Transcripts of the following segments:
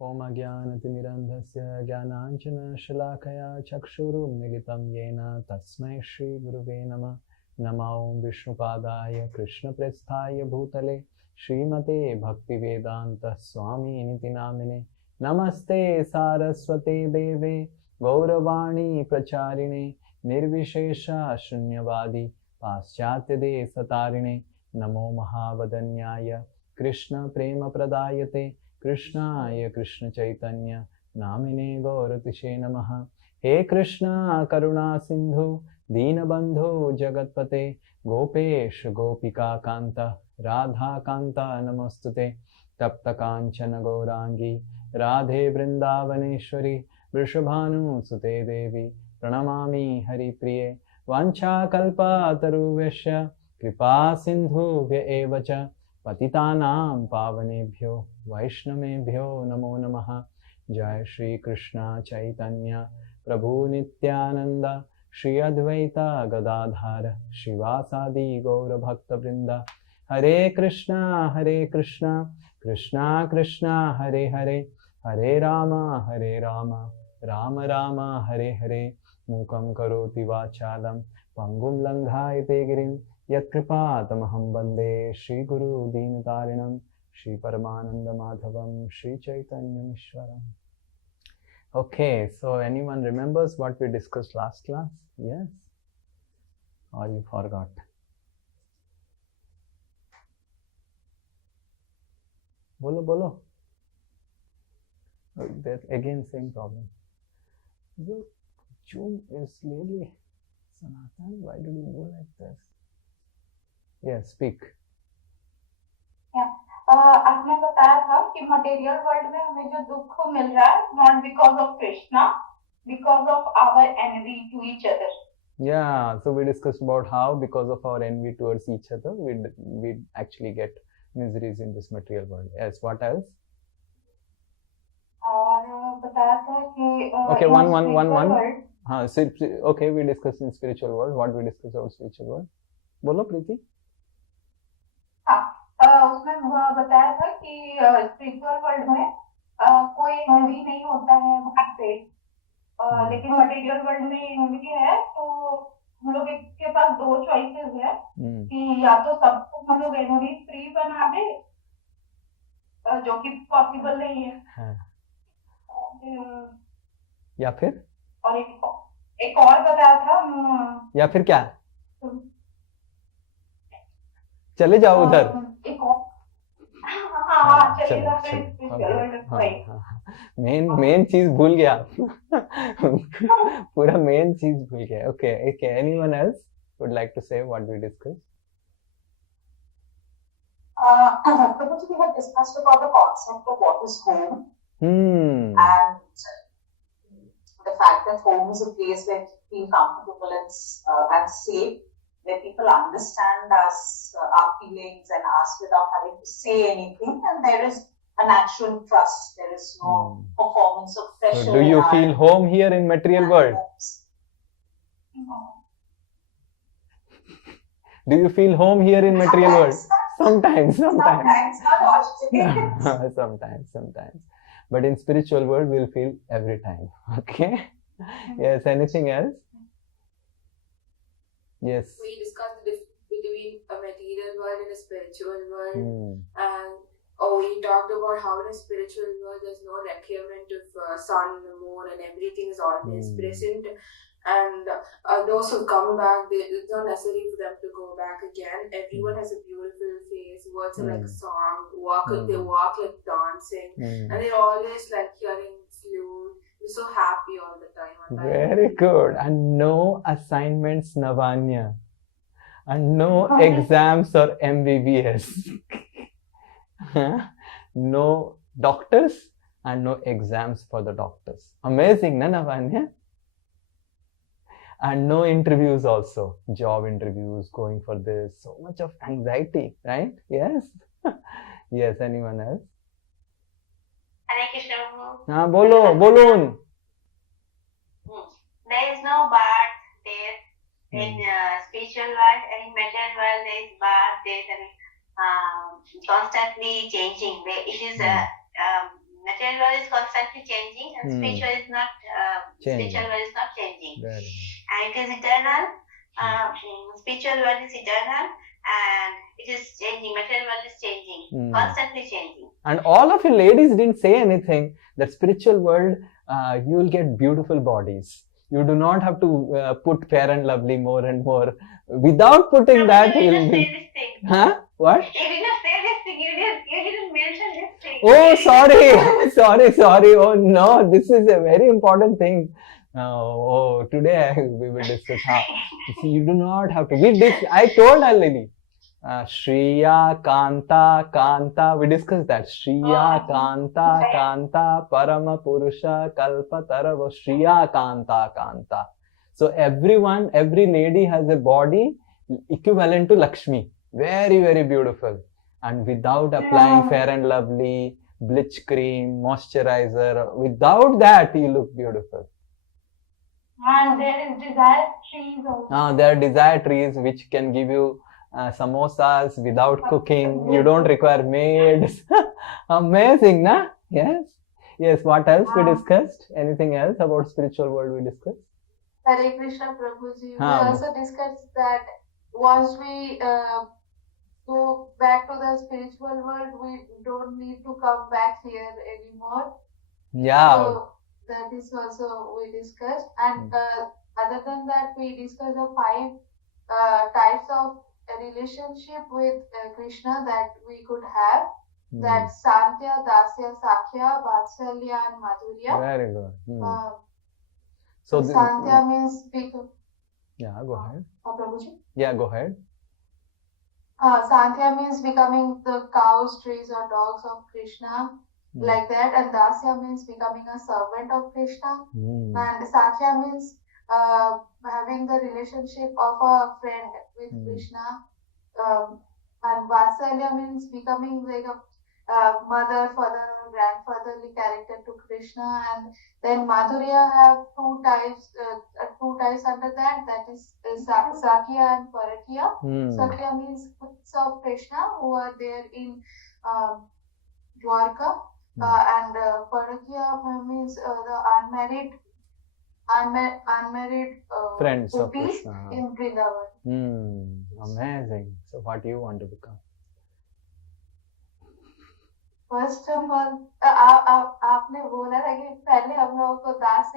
Om Ajnanatimirandhasya Jnananjana Shalakaya Chakshurumilitam Yena Tasmai Shri Guruve Namah. Namo Om Vishnupadaya Krishna Presthaya Bhutale Srimate Bhaktivedanta Swami Niti Namine. Namaste Saraswate Deve Gauravani Pracharine Nirvishesha Shunyavadi Paschatya Satarine. Namo Mahavadanyaya Krishna Prema Pradayate Krishnaya Krishna Chaitanya Namine Gauratishe Namaha. He Krishna Karuna Sindhu Deenabandhu Jagatpate Gopesh Gopika Kanta Radha Kanta Namostute Tapta Kanchana Gaurangi Radhe Vrindavaneshwari Vrishabhanu Sute Devi Pranamami Hari Priye Vancha Kalpa Taruvesha Kripa Sindhu Evacha Patitanam Pavanebhyo Vaishnavebhyo Namo Namaha. Jai Shri Krishna Chaitanya Prabhu Nityananda Shri Advaita Gadadhara Shivasadi Gaura Bhakta Vrinda. Hare Krishna Krishna Krishna Hare Hare Hare Rama Rama Rama Hare Hare. Mukam karoti vachalam Pangum Langhaite Girim Yat Kripatamaham Bande Shri Guru Deenatarinam Shri Paramananda Madhavam Shri Chaitanya Mishwaram. Okay, so anyone remembers what we discussed last class? Yes? Or you forgot? Bolo, bolo. Oh, there's again same problem. The Zoom is really Sanatan. Why did you go like this? Yes, speak. Yeah. आपने बताया था कि material world में हमें जो दुख मिल रहा है not because of Krishna because of our envy to each other. Yeah, so we discussed about how because of our envy towards each other we actually get miseries in this material world. Yes, what else? और बताया था कि okay, one. Okay, we discussed in spiritual world. What we discussed about spiritual world? बोलो प्रीति. उसमें बताया था कि spiritual world में कोई एनवी नहीं होता है वहां पे, लेकिन मटेरियल वर्ल्ड में एनवी है तो हम लोग के पास दो चॉइसेस है कि या तो सबको हम लोग एनवी फ्री बना दे, जो कि पॉसिबल नहीं है, या फिर और एक और बताया था, या फिर क्या चले जाओ उधर. मेन चीज भूल गया. पूरा मेन चीज भूल गया. Okay, anyone else would like to say what we discussed? Because we had discussed about the concept of what is home, and the fact that home is a place where you feel comfortable and safe, where people understand us, our feelings and us without having to say anything, and there is a natural trust. There is no performance of pressure. So do you feel home here in material world? No. Do you feel home here in material world? Sometimes. Not always. Sometimes. But in spiritual world, we'll feel every time. Okay? Yes, anything else? Yes. We discussed the difference between a material world and a spiritual world. And we talked about how in a spiritual world there's no requirement of sun, moon, and everything is always present. And those who come back, it's not necessary for them to go back again. Everyone has a beautiful face, words are like a song, they walk like dancing, and they're always like hearing flute. We're so happy all the time. Very good. And no assignments, Navanya. And no exams or MBBS. No doctors and no exams for the doctors. Amazing, na Navanya? And no interviews also. Job interviews, going for this. So much of anxiety, right? Yes? Yes, anyone else? Hare Krishna. Bolon. There is no birth, death in spiritual world, and in material world there is birth, death, and constantly changing. It is material world is constantly changing, and spiritual is not. Changing. Spiritual world is not changing, Very good. and it is eternal. Spiritual world is eternal, and it is changing. Material world is changing, constantly changing. And all of you ladies didn't say anything. That spiritual world, you will get beautiful bodies. You do not have to put Fair and Lovely more and more. Without putting that, you you'll didn't be. say this thing. Huh? What? You didn't say this thing. You didn't mention this thing. Oh, sorry. Oh no, this is a very important thing. Today we will discuss how. See, you do not have to. I told already. Shriya Kanta. We discussed that. Shriya Kanta Parama Purusha Kalpatarava Shriya Kanta. So every lady has a body equivalent to Lakshmi. Very, very beautiful. And without applying Fair and Lovely, bleach cream, moisturizer, without that you look beautiful. And there is desire trees also. There are desire trees which can give you samosas without cooking. You don't require maids. Amazing, na? Yes. What else we discussed? Anything else about spiritual world we discussed? Hare Krishna Prabhuji. We also discussed that once we go back to the spiritual world, we don't need to come back here anymore. Yeah. So that is also we discussed. And other than that, we discussed the 5 types of relationship with Krishna that we could have. That Santya, Dasya, Sakhya, Vatsalya and Madhurya. Very good. So Santya means Yeah, go ahead. Prabhuji? Yeah, go ahead. Santya means becoming the cows, trees or dogs of Krishna, like that. And Dasya means becoming a servant of Krishna. And Sakhya means having the relationship of a friend with Krishna. And Vatsalya means becoming like a mother, father or grandfatherly character to Krishna. And then Madhurya have 2 types under that. That is Sakhya and Parakya. Sakhya means kids of Krishna who are there in Dwarka. And Parakya means the unmarried friends of gopis Krishna in Vrindavan. Amazing. So what do you want to become? First of all आपने बोला था कि पहले हम लोगों को दास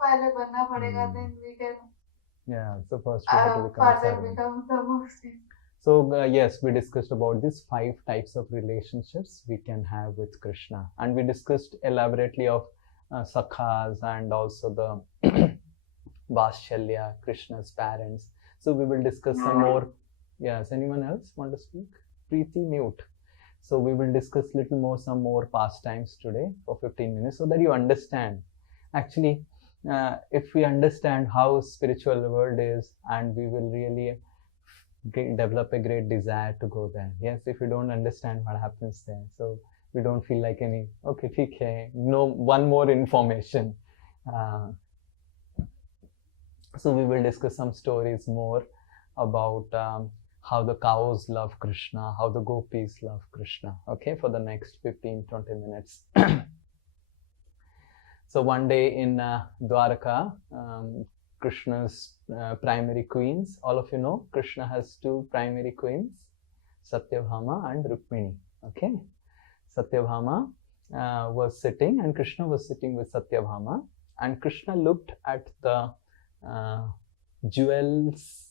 पहले बनना पड़ेगा, then we can so first we have to become the So yes, we discussed about these 5 types of relationships we can have with Krishna, and we discussed elaborately of sakhas and also the Vatshalya, Krishna's parents. So we will discuss some more. Yes, anyone else want to speak? Preeti, mute. So we will discuss some more pastimes today for 15 minutes so that you understand. Actually, if we understand how spiritual world is, and we will really develop a great desire to go there. Yes, if you don't understand what happens there, so we don't feel like no one more information. So we will discuss some stories more about how the cows love Krishna, how the gopis love Krishna, okay, for the next 15-20 minutes. So one day in Dwarka, Krishna's primary queens, all of you know, Krishna has 2 primary queens, Satyabhama and Rukmini, okay. Satyabhama was sitting, and Krishna was sitting with Satyabhama, and Krishna looked at the jewels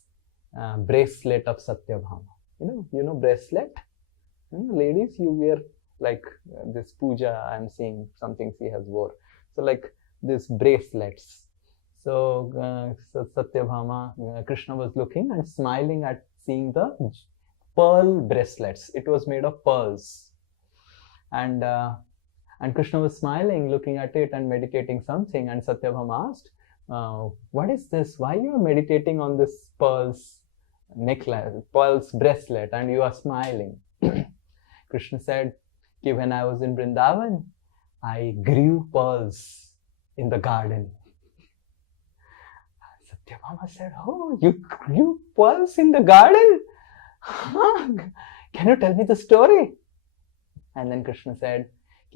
bracelet of Satyabhama. You know bracelet? Ladies, you wear like this puja, I'm seeing some things he has wore. So like these bracelets. So Satyabhama, Krishna was looking and smiling at seeing the pearl bracelets. It was made of pearls. And Krishna was smiling, looking at it and meditating something. And Satyabhama asked, what is this? Why you are meditating on this pearls necklace, pearls bracelet, and you are smiling? Krishna said, when I was in Vrindavan, I grew pearls in the garden. Satyabhama said, oh, you grew pearls in the garden? Can you tell me the story? And then Krishna said,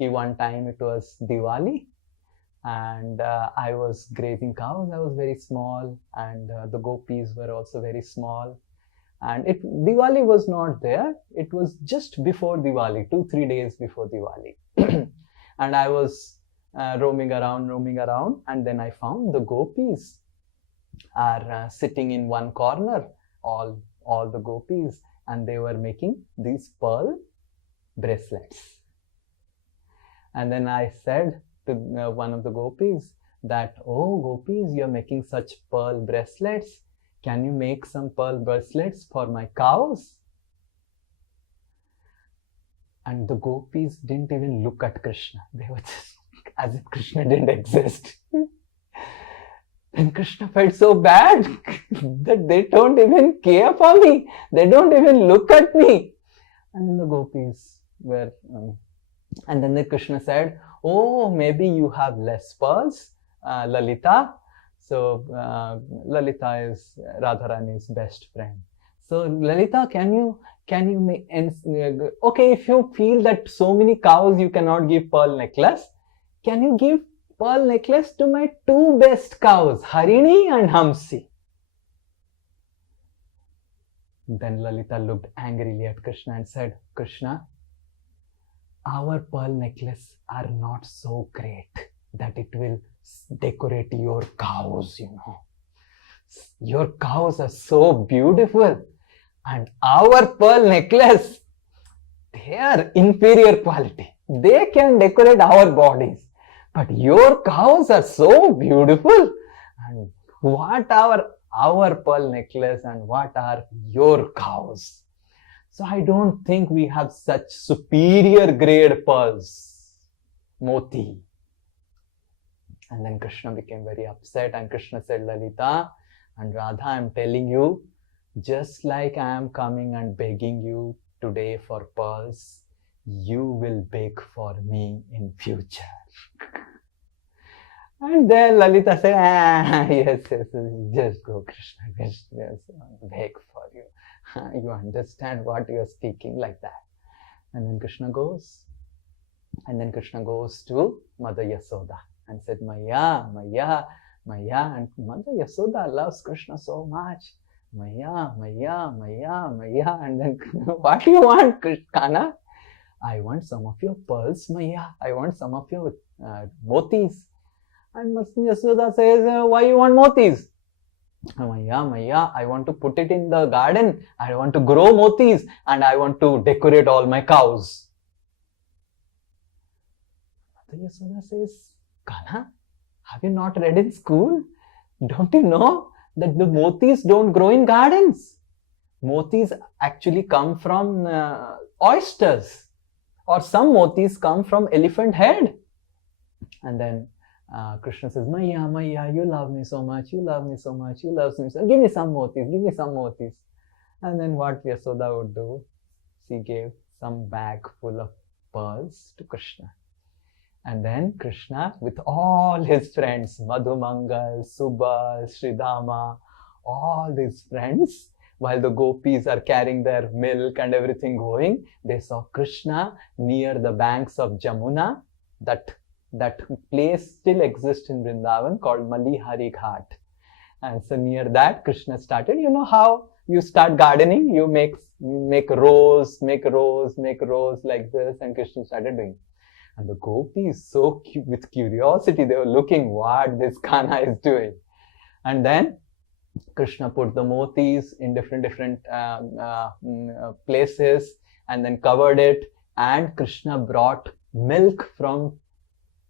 one time it was Diwali, and I was grazing cows. I was very small, and the gopis were also very small. And Diwali was not there. It was just before Diwali, 2-3 days before Diwali. And I was roaming around, and then I found the gopis are sitting in one corner, all the gopis, and they were making these pearl bracelets. And then I said to one of the gopis that, "Oh, gopis, you're making such pearl bracelets. Can you make some pearl bracelets for my cows?" And the gopis didn't even look at Krishna. They were just as if Krishna didn't exist. And Krishna felt so bad that they don't even care for me. They don't even look at me. And then the gopis were... and then Krishna said, "Oh, maybe you have less pearls, Lalita." So Lalita is Radharani's best friend. So Lalita, can you make... okay, if you feel that so many cows you cannot give pearl necklace, can you give pearl necklace to my 2 best cows, Harini and Hamsi? Then Lalita looked angrily at Krishna and said, "Krishna, our pearl necklace are not so great that it will decorate your cows, you know. Your cows are so beautiful, and our pearl necklace, they are inferior quality. They can decorate our bodies. But your cows are so beautiful, and what our pearl necklace and what are your cows? So I don't think we have such superior grade pearls, moti." And then Krishna became very upset, and Krishna said, "Lalita and Radha, I am telling you, just like I am coming and begging you today for pearls, you will beg for me in future." And then Lalita said, yes, just go, Krishna, just beg for you. You understand what you are speaking like that. And then Krishna goes. And then Krishna goes to Mother Yasoda and said, Maya. And Mother Yasoda loves Krishna so much. Maya. And then, what do you want, Kana? I want some of your pearls, Maya. I want some of your motis. And Mother Yasoda says, why you want motis? Maya, I want to put it in the garden. I want to grow motis and I want to decorate all my cows. Mother Yasoda says, Kana, have you not read in school? Don't you know that the motis don't grow in gardens? Motis actually come from oysters, or some motis come from elephant head. And then Krishna says, Maya, you love me so much, you love me so much, you love me so much. Give me some motis. And then what Yasoda would do? She gave some bag full of pearls to Krishna. And then Krishna, with all his friends, Madhumangal, Subal, Sridhama, all these friends, while the gopis are carrying their milk and everything going, they saw Krishna near the banks of Jamuna. That place still exists in Vrindavan called Malihari Ghat. And so near that, Krishna started, you know how you start gardening? You make rows like this, and Krishna started doing. And the gopis, so with curiosity, they were looking what this Kana is doing. And then Krishna put the motis in different places and then covered it. And Krishna brought milk from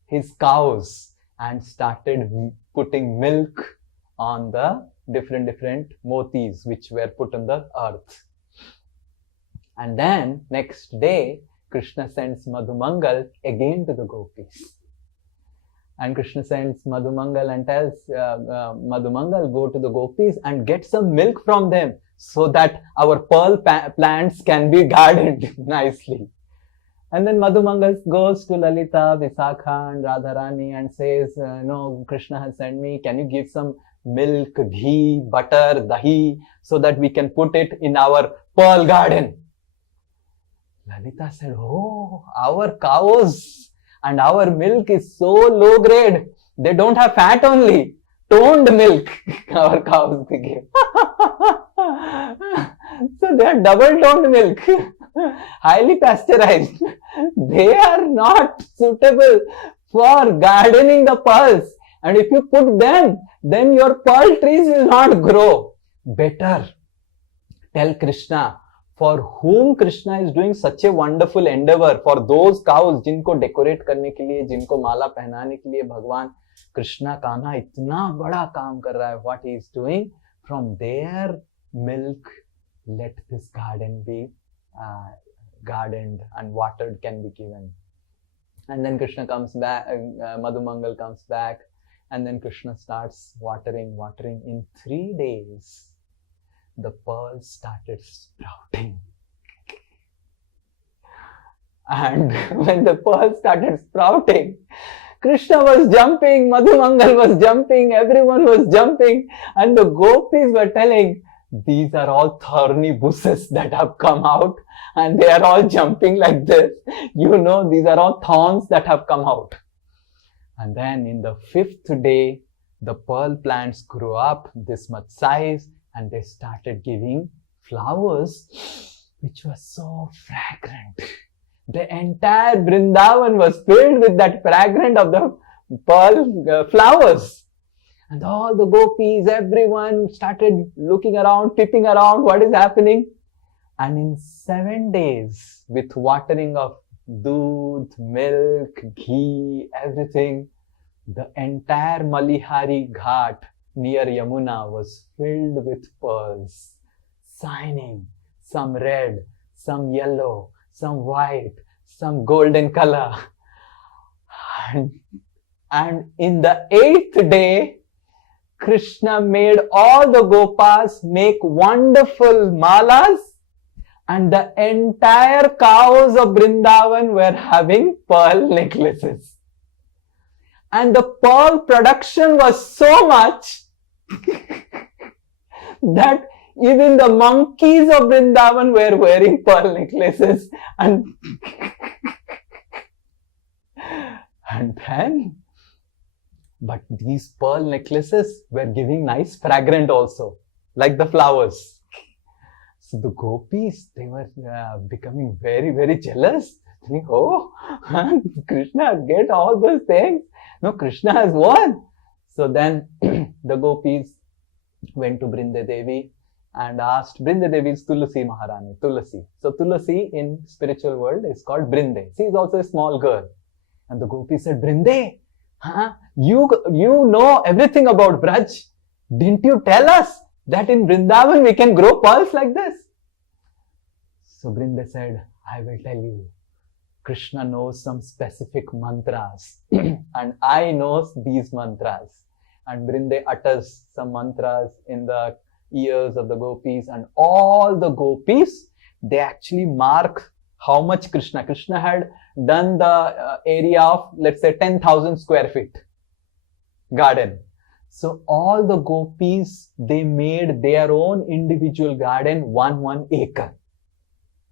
his cows and started putting milk on the different motis which were put on the earth. And then next day, Krishna sends Madhumangal again to the gopis. And Krishna sends Madhumangal and tells Madhumangal, go to the gopis and get some milk from them so that our pearl plants can be gardened nicely. And then Madhumangal goes to Lalita, Visakha and Radharani and says, no, Krishna has sent me. Can you give some milk, ghee, butter, dahi, so that we can put it in our pearl garden? Lalita said, oh, our cows And our milk is so low grade. They don't have fat only. Toned milk. Our cows they give. So they are double toned milk. Highly pasteurized. They are not suitable for gardening the pearls. And if you put them, then your pearl trees will not grow. Better tell Krishna, for whom Krishna is doing such a wonderful endeavor, for those cows जिनको decorate करने के लिए, जिनको माला पहनाने के लिए भगवान कृष्णा कान्हा इतना बड़ा काम कर रहा है, what he is doing, from their milk let this garden be gardened and watered can be given. And then Krishna comes back, Madhumangal comes back, and then Krishna starts watering. In 3 days, the pearls started sprouting. And when the pearls started sprouting, Krishna was jumping, Madhumangal was jumping, everyone was jumping, and the gopis were telling, these are all thorny bushes that have come out, and they are all jumping like this. You know, these are all thorns that have come out. And then in the 5th day, the pearl plants grew up this much size, and they started giving flowers which were so fragrant. The entire Vrindavan was filled with that fragrance of the pearl flowers. And all the gopis, everyone started looking around, peeping around, what is happening? And in 7 days, with watering of doodh, milk, ghee, everything, the entire Malihari Ghat near Yamuna was filled with pearls, shining, some red, some yellow, some white, some golden color. And in the 8th day, Krishna made all the gopas make wonderful malas, and the entire cows of Vrindavan were having pearl necklaces. And the pearl production was so much that even the monkeys of Vrindavan were wearing pearl necklaces. And then, but these pearl necklaces were giving nice fragrance also, like the flowers. So the gopis, they were becoming very, very jealous. Thinking, oh, Krishna get all those things. No, Krishna has won. So then the gopis went to Brinda Devi and asked, Brinda Devi is Tulasi Maharani, Tulasi. So Tulasi in spiritual world is called Brinde. She is also a small girl. And the gopis said, Brinde, you know everything about Braj. Didn't you tell us that in Vrindavan we can grow pearls like this? So Brinde said, I will tell you. Krishna knows some specific mantras and I know these mantras. And Brinde utters some mantras in the ears of the gopis, and all the gopis, they actually mark how much Krishna had done the area of, let's say, 10,000 square feet garden. So all the gopis, they made their own individual garden, 1 acre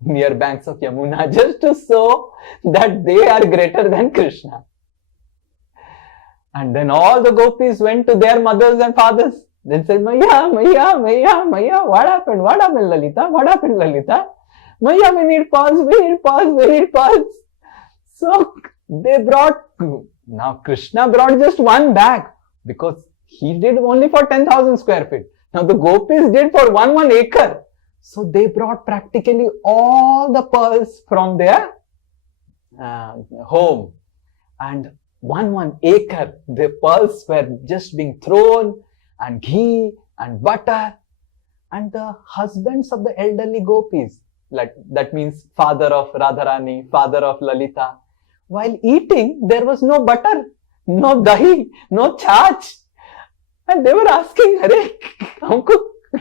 near banks of Yamuna, just to show that they are greater than Krishna. And then all the gopis went to their mothers and fathers. They said, Maya, what happened, Lalita? What happened, Lalita? Maya, we need pearls. So they brought, now Krishna brought just one bag because he did only for 10,000 square feet. Now the gopis did for 1 acre. So they brought practically all the pearls from their home. And 1 acre, the pearls were just being thrown, and ghee and butter. And the husbands of the elderly gopis, like that means father of Radharani, father of Lalita, while eating, there was no butter, no dahi, no chach. And they were asking, Hare, humko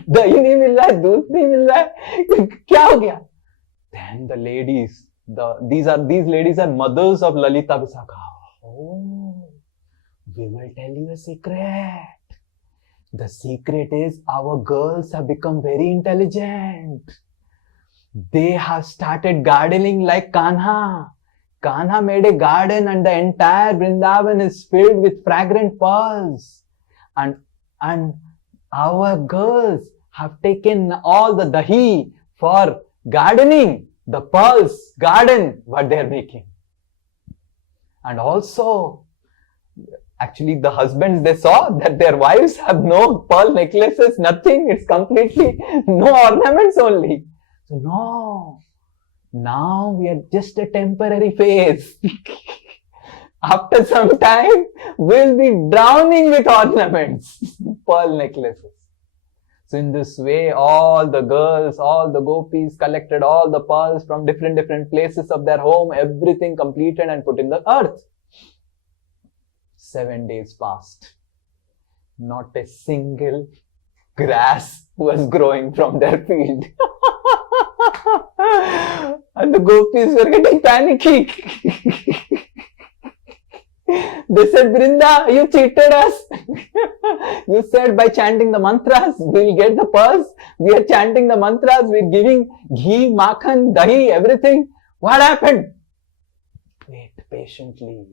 dahi nahi mil raha hai, doodh nahi mil raha hai, kya ho gaya? Then the ladies, these ladies are mothers of Lalita Visakha. Oh, we will tell you a secret. The secret is our girls have become very intelligent. They have started gardening like Kanha. Kanha made a garden and the entire Vrindavan is filled with fragrant pearls. And our girls have taken all the dahi for gardening, the pearls garden, what they are making. And also, actually the husbands, they saw that their wives have no pearl necklaces, nothing, it's completely no ornaments only. So no, now we are just a temporary phase. After some time, we'll be drowning with ornaments, pearl necklaces. So in this way, all the girls, all the gopis collected all the pearls from different places of their home, everything completed and put in the earth. 7 days passed. Not a single grass was growing from their field. And the gopis were getting panicky. They said, Brinda, you cheated us. You said by chanting the mantras, we'll get the pearls. We are chanting the mantras, we're giving ghee, makhan, dahi, everything. What happened? Wait patiently.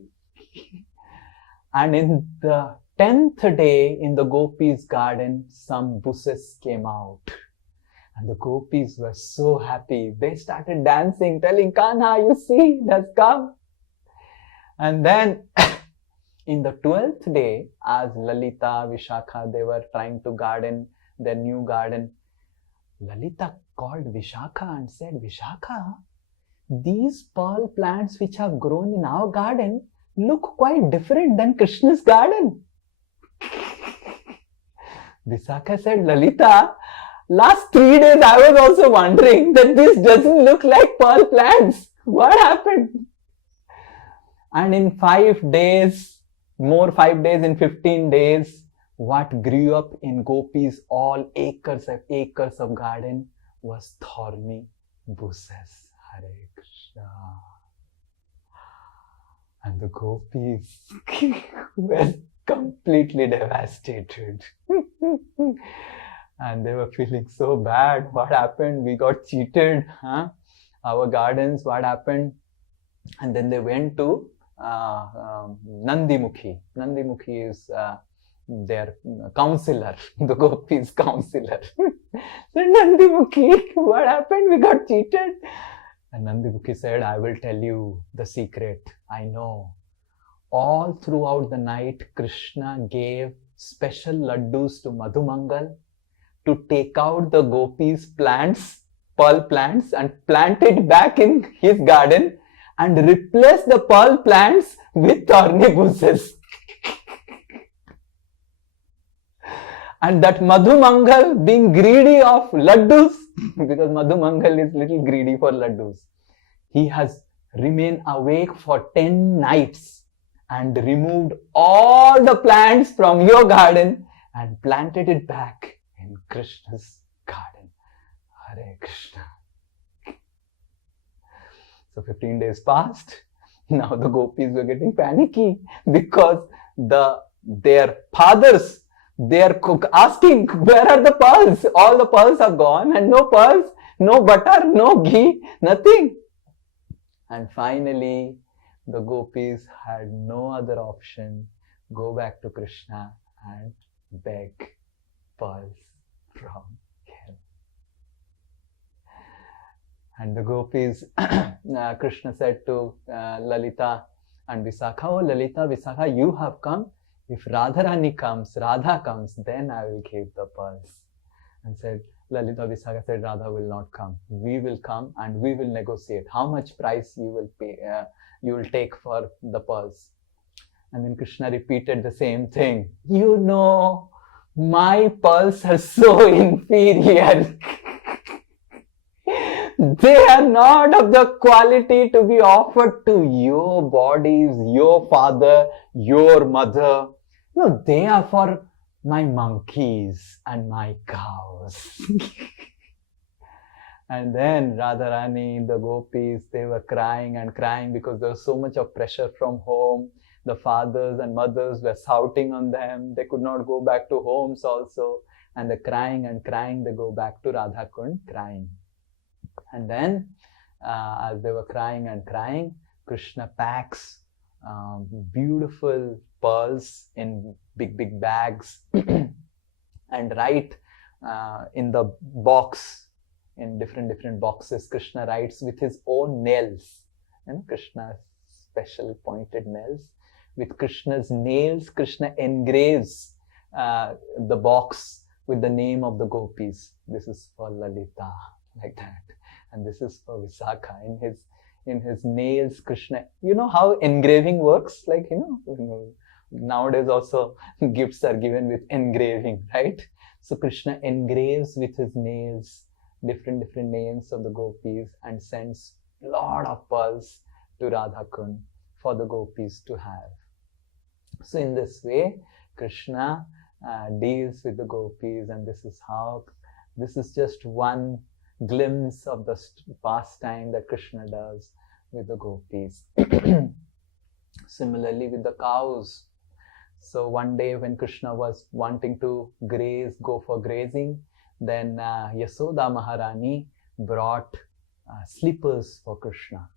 And in the 10th day in the gopis' garden, some bushes came out. And the gopis were so happy. They started dancing, telling Kanha, you see, it has come. And then in the 12th day, as Lalita, Vishakha, they were trying to garden their new garden, Lalita called Vishakha and said, Vishakha, these pearl plants which have grown in our garden look quite different than Krishna's garden. Vishakha said, Lalita, last 3 days I was also wondering that this doesn't look like pearl plants. What happened? And in 5 days, in 15 days, what grew up in gopis, all acres of garden, was thorny bushes. Hare Krishna. And the gopis were completely devastated. And they were feeling so bad. What happened? We got cheated. Huh? Our gardens, what happened? And then they went to Nandimukhi. Nandimukhi is their counselor, the gopis' counselor. So Nandimukhi, what happened? We got cheated. And Nandimukhi said, I will tell you the secret. I know. All throughout the night, Krishna gave special laddus to Madhumangal to take out the gopis' plants, pearl plants, and plant it back in his garden and replace the pearl plants with thorny bushes. And that Madhumangal, being greedy of laddus, because Madhumangal is little greedy for laddus, he has remained awake for 10 nights and removed all the plants from your garden and planted it back in Krishna's garden. Hare Krishna. So 15 days passed. Now the gopis were getting panicky because their fathers, they are asking, where are the pearls? All the pearls are gone and no pearls, no butter, no ghee, nothing. And finally, the gopis had no other option, go back to Krishna and beg pearls from him. And the gopis, Krishna said to Lalita and Vishakha, oh Lalita, Vishakha, you have come. If Radharani comes, Radha comes, then I will give the pearls. And said, Lalita, Vishakha said, Radha will not come. We will come and we will negotiate how much price you will pay, you will take for the pearls. And then Krishna repeated the same thing. You know, my pearls are so inferior. They are not of the quality to be offered to your bodies, your father, your mother. No, they are for my monkeys and my cows. And then Radharani, the gopis, they were crying and crying because there was so much of pressure from home. The fathers and mothers were shouting on them. They could not go back to homes also. And they're crying and crying. They go back to Radha Kund crying. And then, as they were crying and crying, Krishna packs beautiful pearls in big bags and right in the box, in different boxes, Krishna writes with his own nails. And Krishna's special pointed nails. With Krishna's nails, Krishna engraves the box with the name of the gopis. This is for Lalita, like that. And this is for Visakha. In his nails, Krishna, you know how engraving works? Like, nowadays also gifts are given with engraving, right? So Krishna engraves with his nails different names of the gopis and sends a lot of pearls to Radha Kund for the gopis to have. So in this way, Krishna deals with the gopis, and this is just one glimpse of the pastime that Krishna does with the gopis. Similarly with the cows. So one day when Krishna was wanting to go for grazing, then Yasoda Maharani brought slippers for Krishna.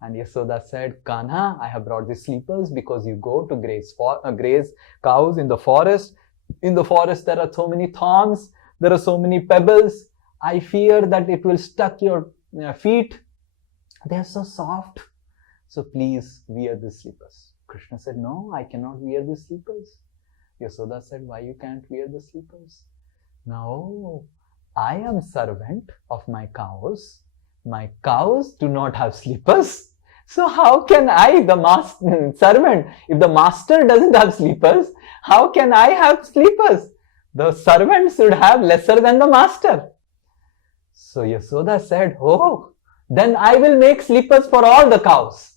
And Yasoda said, Kanha, I have brought these slippers because you go to graze cows in the forest. In the forest there are so many thorns, there are so many pebbles. I fear that it will stuck your feet. They are so soft. So please wear these slippers. Krishna said, no, I cannot wear these slippers. Yasoda said, why you can't wear the slippers? No, I am servant of my cows. My cows do not have slippers. So how can I, the servant, if the master doesn't have slippers, how can I have slippers? The servant should have lesser than the master. So Yasoda said, oh, then I will make slippers for all the cows.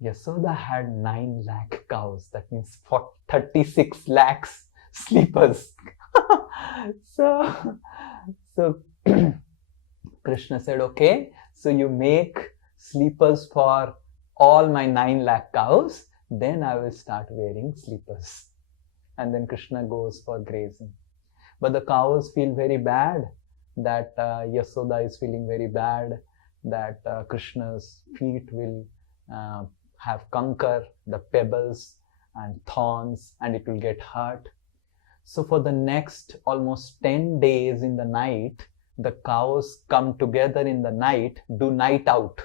Yasoda had 9 lakh cows. That means 36 lakhs slippers. So Krishna said, okay, so you make slippers for all my 9 lakh cows, then I will start wearing slippers. And then Krishna goes for grazing. But the cows feel very bad that Yasoda is feeling very bad that Krishna's feet will have conquer the pebbles and thorns and it will get hurt. So for the next almost 10 days in the night, the cows come together in the night, do night out.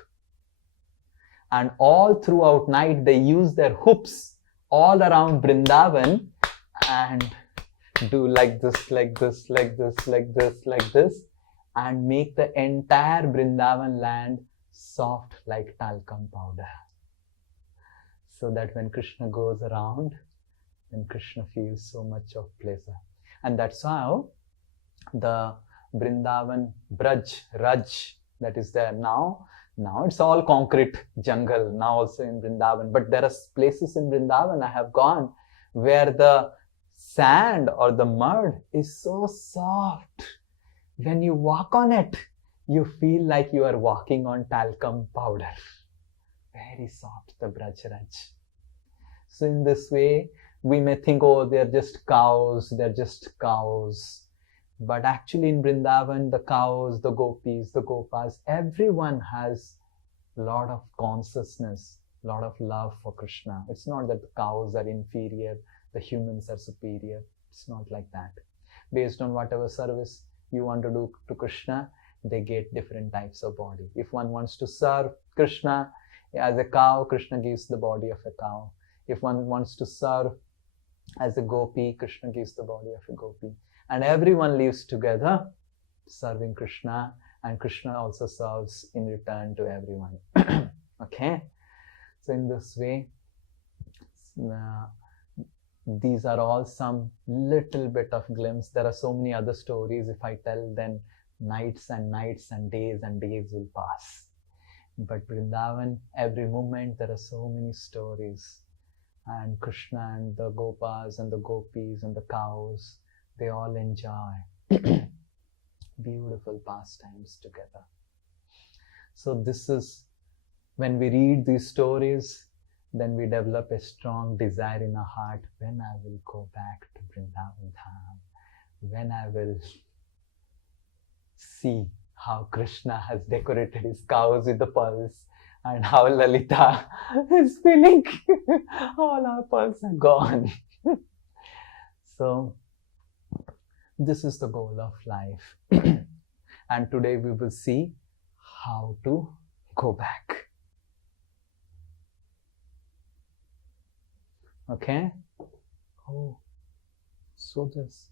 And all throughout night, they use their hoops all around Vrindavan and do like this, like this, like this, like this, like this, and make the entire Vrindavan land soft like talcum powder. So that when Krishna goes around, then Krishna feels so much of pleasure. And that's how the Vrindavan Raj that is there now it's all concrete jungle now also in Vrindavan. But there are places in Vrindavan I have gone where the sand or the mud is so soft. When you walk on it, you feel like you are walking on talcum powder. Very soft, the Braj Raj. So in this way, we may think, oh, they're just cows. But actually in Vrindavan, the cows, the gopis, the gopas, everyone has a lot of consciousness, a lot of love for Krishna. It's not that the cows are inferior, the humans are superior. It's not like that. Based on whatever service you want to do to Krishna, they get different types of body. If one wants to serve Krishna as a cow, Krishna gives the body of a cow. If one wants to serve as a gopi, Krishna gives the body of a gopi. And everyone lives together serving Krishna, and Krishna also serves in return to everyone. Okay? So in this way, these are all some little bit of glimpse. There are so many other stories. If I tell, then nights and nights and days will pass. But Vrindavan, every moment there are so many stories. And Krishna and the gopas and the gopis and the cows, they all enjoy beautiful pastimes together. So this is, when we read these stories, then we develop a strong desire in our heart, when I will go back to Vrindavan Dham, when I will see how Krishna has decorated his cows with the pearls, and how Lalita is feeling all our pearls are gone. So this is the goal of life. And today we will see how to go back. Okay? Oh, so this.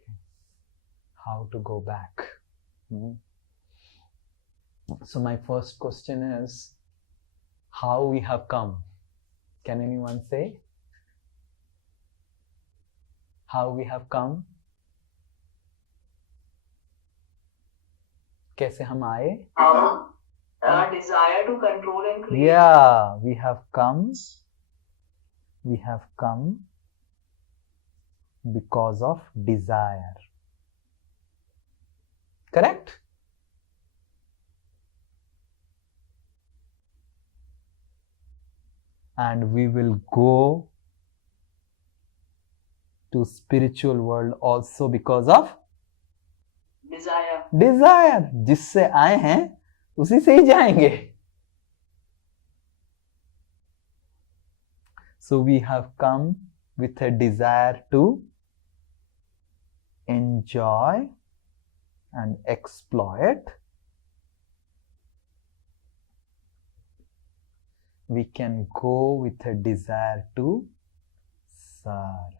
Okay. How to go back. So my first question is, how we have come? Can anyone say? How we have come? कैसे हम आए? Desire to control and create. Yeah, we have come. We have come because of desire. Correct? And we will go to spiritual world also because of desire. जिससे आए हैं उसी से ही जाएंगे. So we have come with a desire to enjoy and exploit. We can go with a desire to serve.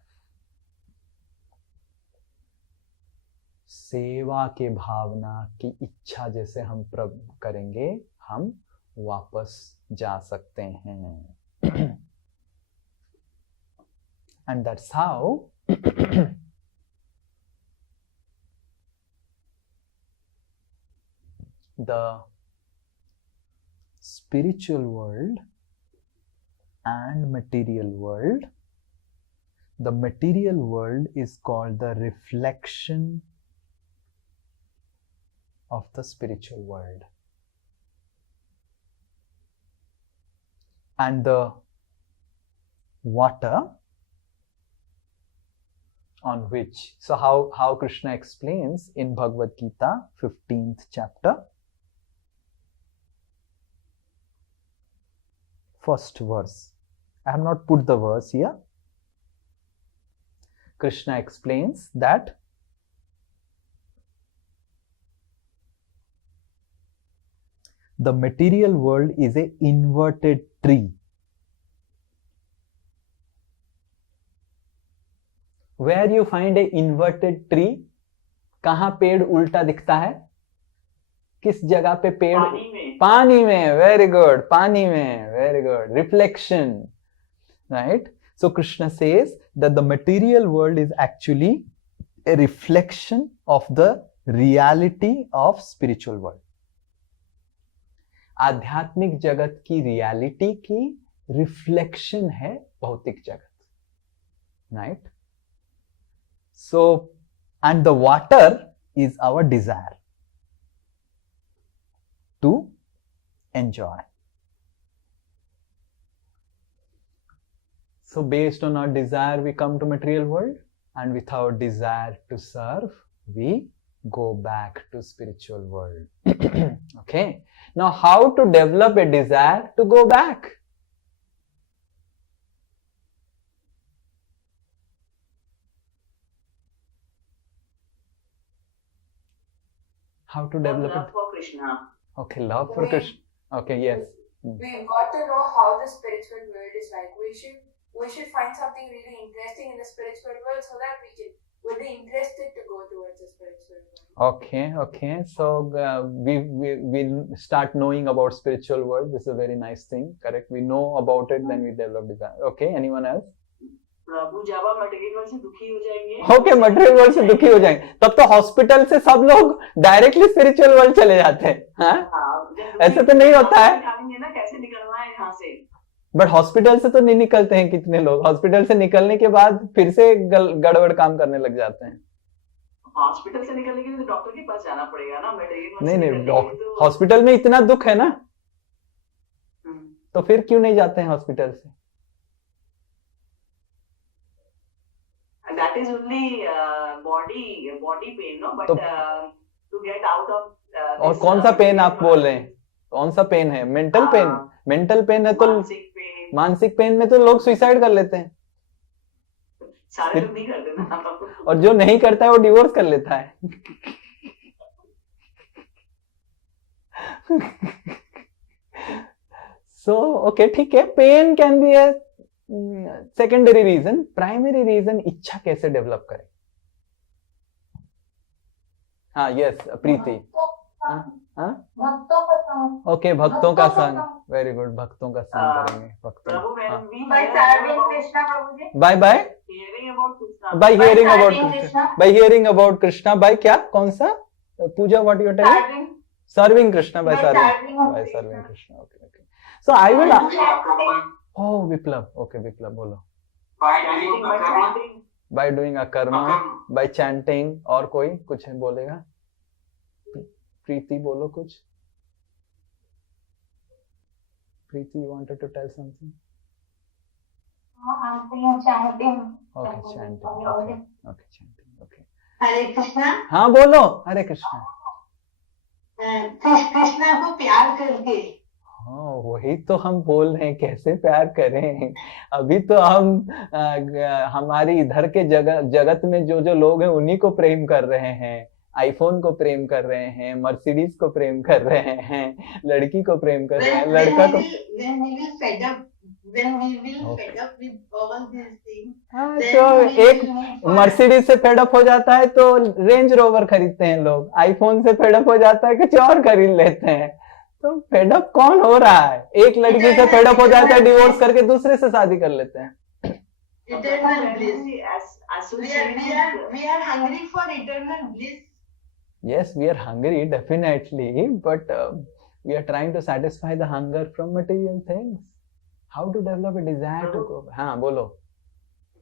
सेवा के भावना की इच्छा जैसे हम करेंगे, हम वापस जा सकते हैं. And that's how the spiritual world and material world, the material world is called the reflection of the spiritual world. And the water on which, so how Krishna explains in Bhagavad Gita, 15th chapter, first verse. I have not put the verse here. Krishna explains that the material world is an inverted tree. Where you find a inverted tree? कहाँ पेड़ उल्टा दिखता है? किस जगह पे पेड़? पानी में. Very good. पानी में. Very good. Reflection. Right? So Krishna says that the material world is actually a reflection of the reality of spiritual world. आध्यात्मिक जगत की रियलिटी की रिफ्लेक्शन है भौतिक जगत. Right? So, and the water is our desire to enjoy. So based on our desire we come to material world, and with our desire to serve we go back to spiritual world. Okay. Now how to develop a desire to go back? How to develop love it? for Krishna. Okay, love for Krishna. Okay, yes. We've got to know how the spiritual world is like. We should find something really interesting in the spiritual world so that we'll be interested to go towards the spiritual world. Okay. So we'll start knowing about spiritual world. This is a very nice thing. Correct. We know about it, then we develop desire. Okay. Anyone else? प्रभु जब आप material world से दुखी हो जाएंगे. Okay, material world से दुखी हो जाएंगे. तब तो हॉस्पिटल से सब लोग डायरेक्टली स्पिरिचुअल वर्ल्ड चले जाते हैं. हाँ? ऐसे तो नहीं होता है. ना कैसे निकलना है यहाँ से. बट हॉस्पिटल से तो नहीं निकलते हैं कितने लोग. हॉस्पिटल से निकलने के बाद फिर से गड़बड़ काम करने लग जाते हैं. हॉस्पिटल से निकलने के लिए तो डॉक्टर के पास जाना पड़ेगा ना. नहीं, हॉस्पिटल में इतना दुख है ना, तो फिर क्यों नहीं जाते हैं हॉस्पिटल से? That that is only body pain, no? But तो to get out of और this, कौन सा पेन आप material बोल रहे हैं? कौन सा पेन है? Mental pen? मेंटल पेन है तो मानसिक पेन, मानसिक पेन में तो लोग सुसाइड कर लेते हैं, सारे लोग नहीं करते ना। और जो नहीं करता है वो डिवोर्स कर लेता है। सो ओके, ठीक है, pain can be a secondary reason. Primary reason इच्छा कैसे डेवलप करें? हाँ, यस प्रीति। हाँ, भक्तों का संग। ओके, भक्तों का संग, वेरी गुड, भक्तों का संग करेंगे। भक्तों, प्रभु, हाँ, when we By hear serving about Krishna, prabhu ji. By by hearing about Krishna, by hearing about serving Krishna, Krishna. by hearing about Krishna, by क्या, कौन सा? पूजा, what you are telling? Serving, Serving Krishna, by by serving serving by Krishna. serving Krishna, okay. So I will, Chanting. oh Viplav, okay, Viplav बोलो। chanting, by chanting, by doing a karma, by chanting, और कोई कुछ है बोलेगा? प्रीति बोलो कुछ। प्रीति, you wanted to tell something? I'm saying chanting. Okay, chanting, okay, chanting, okay. हरे कृष्णा। हाँ बोलो, हरे कृष्णा। कृष्णा को प्यार करके। हाँ, वही तो हम बोल रहे हैं, कैसे प्यार करें। अभी तो हम हमारी इधर के जगत में जो जो लोग हैं उन्हीं को प्रेम कर रहे हैं। आईफोन को प्रेम कर रहे हैं, मर्सिडीज को प्रेम कर रहे हैं, लड़की को प्रेम कर रहे हैं, लड़का को। हाँ, तो एक मर्सिडीज से फेडअप हो जाता है तो रेंज रोवर खरीदते हैं लोग, आईफोन से फेडअप हो जाता है कुछ और खरीद लेते हैं। तो फेडअप कौन हो रहा है? एक लड़की से फेडअप हो जाता है, डिवोर्स करके दूसरे से शादी कर लेते हैं। Eternal bliss. We are hungry for eternal bliss. Yes, we are hungry, definitely, but we are trying to satisfy the hunger from material things. How to develop a desire to go? हाँ, बोलो।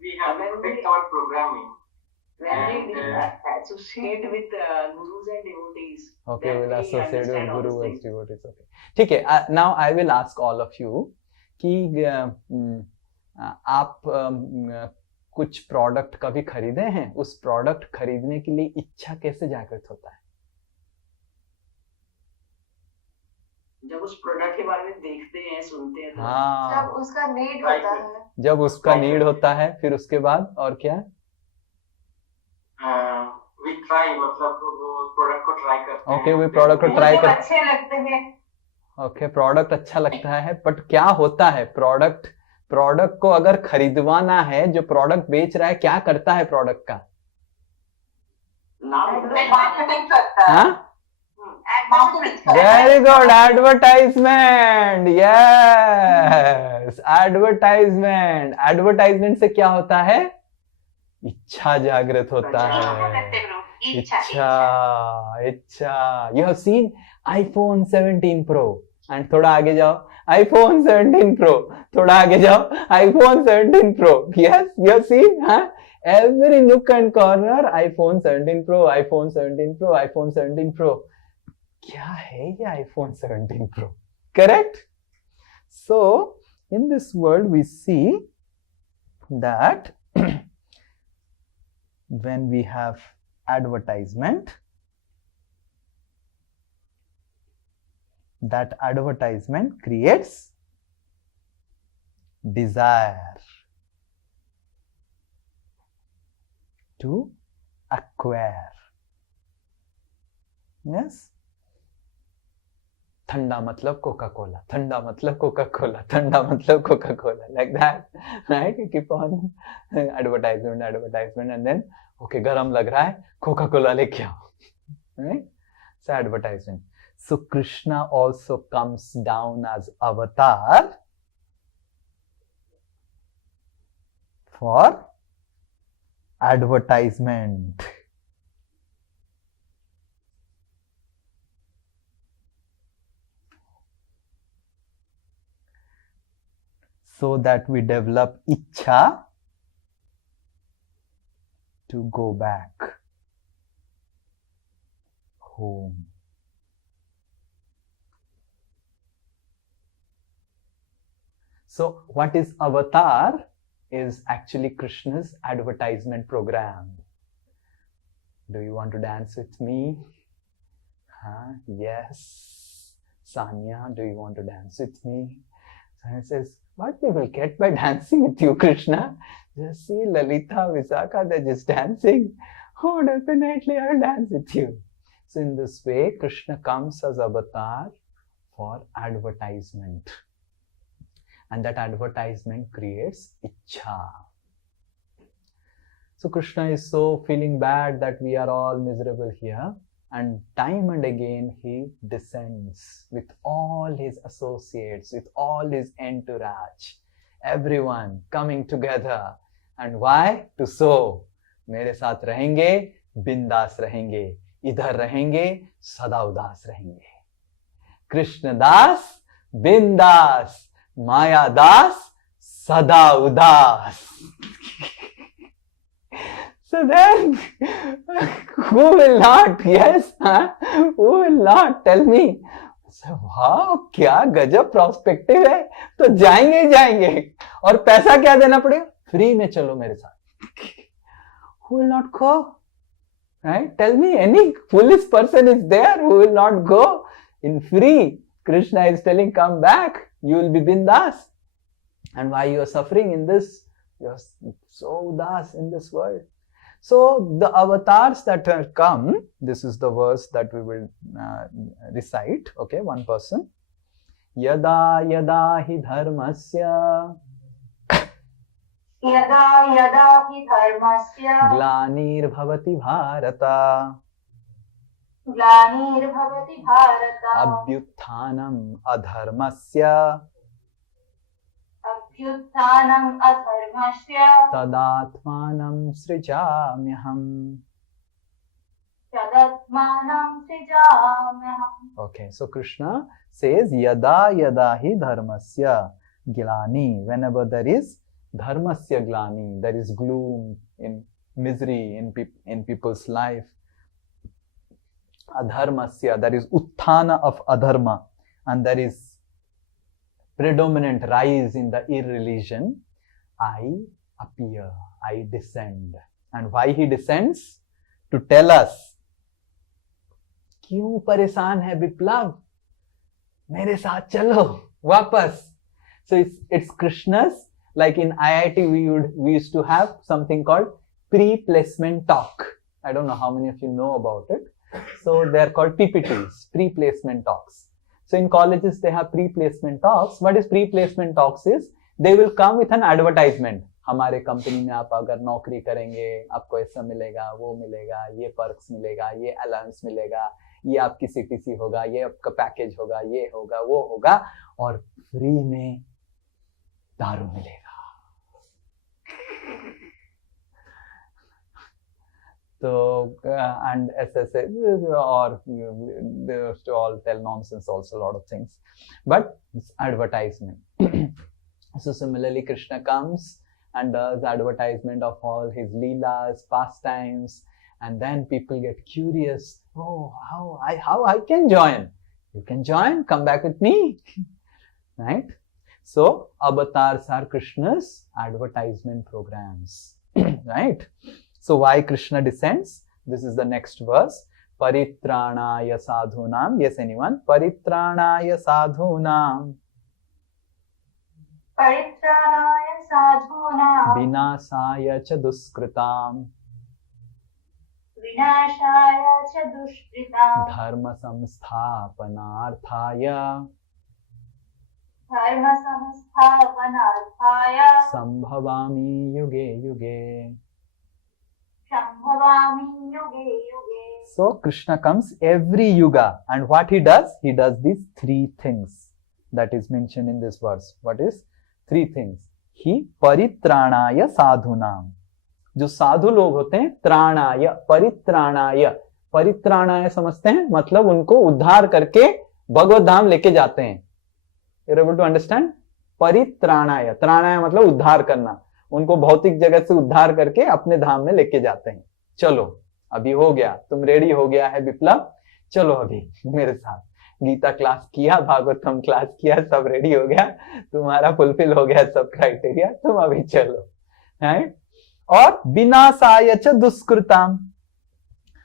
We have to fix our programming. when we associate with gurus and devotees. Okay, then we'll we associate with understand all guru these as things. devotees. Okay, ठीक है। Now I will ask all of you कि आप कुछ product कभी खरीदे हैं? उस product खरीदने के लिए इच्छा कैसे जागृत होता है? जब उस प्रोडक्ट के बारे में देखते हैं, सुनते हैं, तो हाँ, जब उसका नीड होता है, जब उसका नीड होता है, फिर उसके बाद और क्या? We try, मतलब वो प्रोडक्ट को ट्राई करते हैं। ओके, वे प्रोडक्ट को ट्राई मुझे कर। अच्छे लगते हैं। ओके, प्रोडक्ट अच्छा लगता है, बट क्या होता है? प्रोडक्ट को अगर खरीदवाना है, जो प्रोडक्ट बेच रहा है क्या करता है प्रोडक्ट का? मार्केटिंग करता है। हाँ, very good, advertisement. Yes, advertisement. Advertisement से क्या होता है? इच्छा जागृत होता है। इच्छा। You have seen iPhone 17 Pro, and थोड़ा आगे जाओ, iPhone 17 Pro, थोड़ा आगे जाओ, iPhone 17 Pro. Yes, you have seen, huh? Every nook and corner, iPhone 17 Pro, iPhone 17 Pro, iPhone 17 Pro. क्या है ये iPhone 17 Pro? Correct? So, in this world, we see that when we have advertisement, that advertisement creates desire to acquire. Yes? ठंडा मतलब Coca Cola, ठंडा मतलब Coca Cola, ठंडा मतलब Coca Cola, like that, right? You keep on advertisement, and then okay, गरम लग रहा है, कोका कोला लेके आओ, right? So advertisement. So Krishna also comes down as avatar for advertisement. So that we develop ichha to go back home. So what is avatar? is actually Krishna's advertisement program. Do you want to dance with me? Huh? Yes. Sanya, do you want to dance with me? Sanya says, what we will get by dancing with you, Krishna? Just see Lalita, Visakha, they're just dancing. Oh, definitely I'll dance with you. So in this way, Krishna comes as avatar for advertisement. And that advertisement creates ichha. So Krishna is so feeling bad that we are all miserable here. And time and again he descends with all his associates, with all his entourage. Everyone coming together. And why? To sow. मेरे साथ रहेंगे, बिंदास रहेंगे. इधर रहेंगे, सदा उदास रहेंगे. कृष्णदास, बिंदास. माया दास, sada udas. So then, who will not? Yes, huh? Who will not? Tell me. So, wow, क्या गजब प्रोस्पेक्टिव है. तो जाएंगे ही जाएंगे. और पैसा क्या देना पड़ेगा? फ्री में चलो मेरे साथ. Who will not go? Right? Tell me, any foolish person is there who will not go in free. Krishna is telling, come back. You will be bindas. And why you are suffering in this? You are so udas in this world. So the avatars that have come, this is the verse that we will recite. Okay, one person. Yada yada hi dharmasya यदा यदा हि धर्मस्य ग्लानिर्भवति Bharat ग्लानिर्भवति Bharat अभ्युत्थानम् अधर्मस्य अभ्युत्थानम् अधर्मस्य तदात्मानं सृजाम्यहम्. तदात्मानं सृजाम्यहम्. Okay, so Krishna says yada yada hi dharmasya glani. Whenever there is dharmasya glani, there is gloom, in misery in people's life. Adharmasya, there is utthana of adharma, and there is predominant rise in the irreligion. I appear, I descend. And why he descends? To tell us, क्यों परेशान है विप्लव? मेरे साथ चलो वापस. So it's Krishna's. Like in IIT, we used to have something called pre-placement talk. I don't know how many of you know about it. So they're called PPTs, pre-placement talks. So in colleges, they have pre-placement talks. What is pre-placement talks is, they will come with an advertisement. हमारे company में आप अगर नौकरी करेंगे, आपको ऐसा मिलेगा, वो मिलेगा, ये पर्क्स मिलेगा, ये अलाउंस मिलेगा, ये आपकी CTC होगा, ये आपका पैकेज होगा, ये होगा, वो होगा, और फ्री में दारू मिलेगा. So, and SSA, or they used to all tell nonsense also, a lot of things. But it's advertisement. So similarly, Krishna comes and does advertisement of all his leelas, pastimes, and then people get curious. Oh, how I can join? You can join, come back with me. Right? So, avatars are Krishna's advertisement programs. Right? So, why Krishna descends? This is the next verse. Paritranaya sadhunam. Yes, anyone? Paritranaya sadhunam. परित्राणाय साधूनां Vinasaya cha duskritam. विनाशाय च दुष्कृतां Dharma samsthapanarthaya. धर्म संस्थापनार्थाय Sambhavami yuge yuge. संभवामि युगे युगे. So Krishna comes every yuga, and what he does these three things that is mentioned in this verse. What is three things? He paritranaya sadhunam. जो साधु लोग होते हैं, त्राणाय, परित्राणाय. परित्राणाय समझते हैं, मतलब उनको उद्धार करके भगवत धाम लेके जाते हैं. You're able to understand? परित्राणाय, त्राणाय मतलब उद्धार करना. उनको भौतिक जगत से उद्धार करके अपने धाम में लेके जाते हैं. चलो अभी हो गया, तुम रेडी हो गया है विप्लव, चलो अभी मेरे साथ. गीता क्लास किया, भागवतम क्लास किया, सब रेडी हो गया, तुम्हारा फुलफिल हो गया सब क्राइटेरिया, तुम अभी चलो. राइट। और विनाशाय च दुष्कृताम,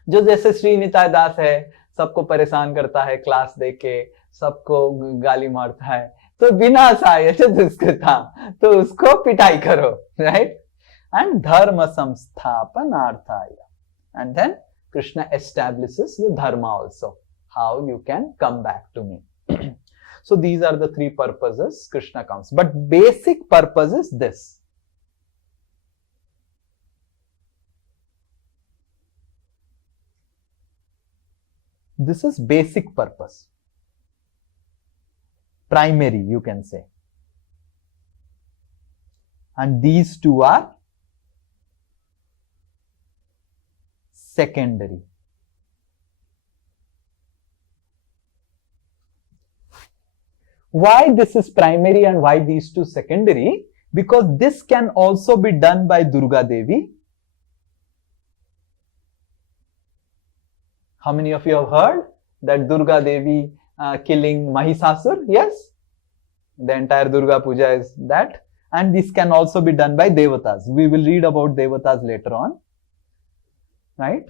जो जैसे श्री निताय दास है, सबको परेशान करता है, क्लास देके सबको गाली मारता है, तो विनाशाय च दुष्कृताम, तो उसको पिटाई करो, राइट। एंड धर्म संस्थापनार्थाय, and then Krishna establishes the dharma also, how you can come back to me. So these are the three purposes Krishna comes, but basic purpose is this. This is basic purpose, primary you can say, and these two are secondary. Why this is primary and why these two secondary? Because this can also be done by Durga Devi. How many of you have heard that Durga Devi killing Mahisasur? Yes, the entire Durga Puja is that, and this can also be done by Devatas. We will read about Devatas later on. Right?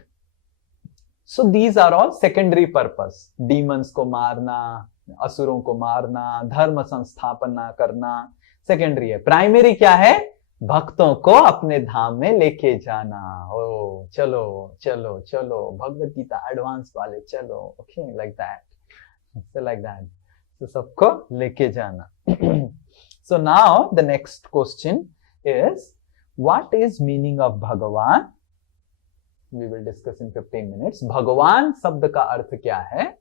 So these are all secondary purpose. Demons को मारना, असुरों को मारना, धर्म संस्थापना करना, secondary है. Primary क्या है? भक्तों को अपने धाम में लेके जाना. ओ चलो चलो चलो, भगवद गीता एडवांस वाले चलो. Okay, like that. So like that. So सबको लेके जाना. So now the next question is, what is meaning of Bhagavan? We will discuss in 15 minutes. भगवान शब्द का अर्थ क्या है?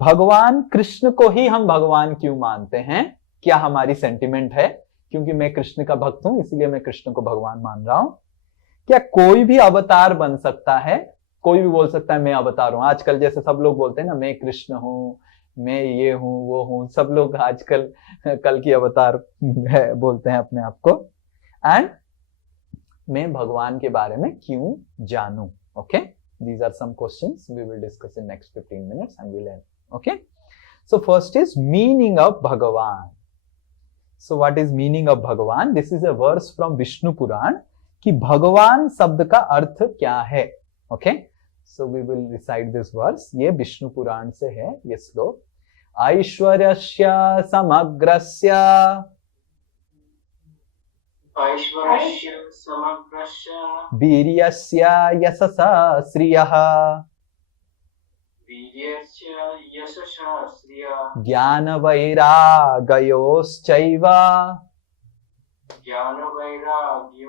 भगवान, कृष्ण को ही हम भगवान क्यों मानते हैं? क्या हमारी सेंटिमेंट है? क्योंकि मैं कृष्ण का भक्त हूं, इसलिए मैं कृष्ण को भगवान मान रहा हूं. क्या कोई भी अवतार बन सकता है? कोई भी बोल सकता है मैं अवतार हूं. आजकल जैसे सब लोग बोलते हैं ना, मैं कृष्ण हूं, मैं ये हूं, वो हूं. सब लोग आजकल कल की अवतार है बोलते हैं अपने आप को. एंड मैं भगवान के बारे में क्यों जानूं? Okay, these are some questions we will discuss in next 15 minutes and we'll end. Okay, so first is meaning of Bhagavan. So what is meaning of Bhagavan? This is a verse from Vishnu Puran कि भगवान शब्द का अर्थ क्या है. Okay, so we will recite this verse. ये विष्णु पुराण से है ये श्लोक. ऐश्वर्यस्य समग्रस्य ऐश्वर्यस्य समग्रस्य वीर्यस्य यशसा श्रियः वीर्यस्य यशसा श्रियः ज्ञानवैरागयोश्चैव ज्ञानवैराग्योश्चैव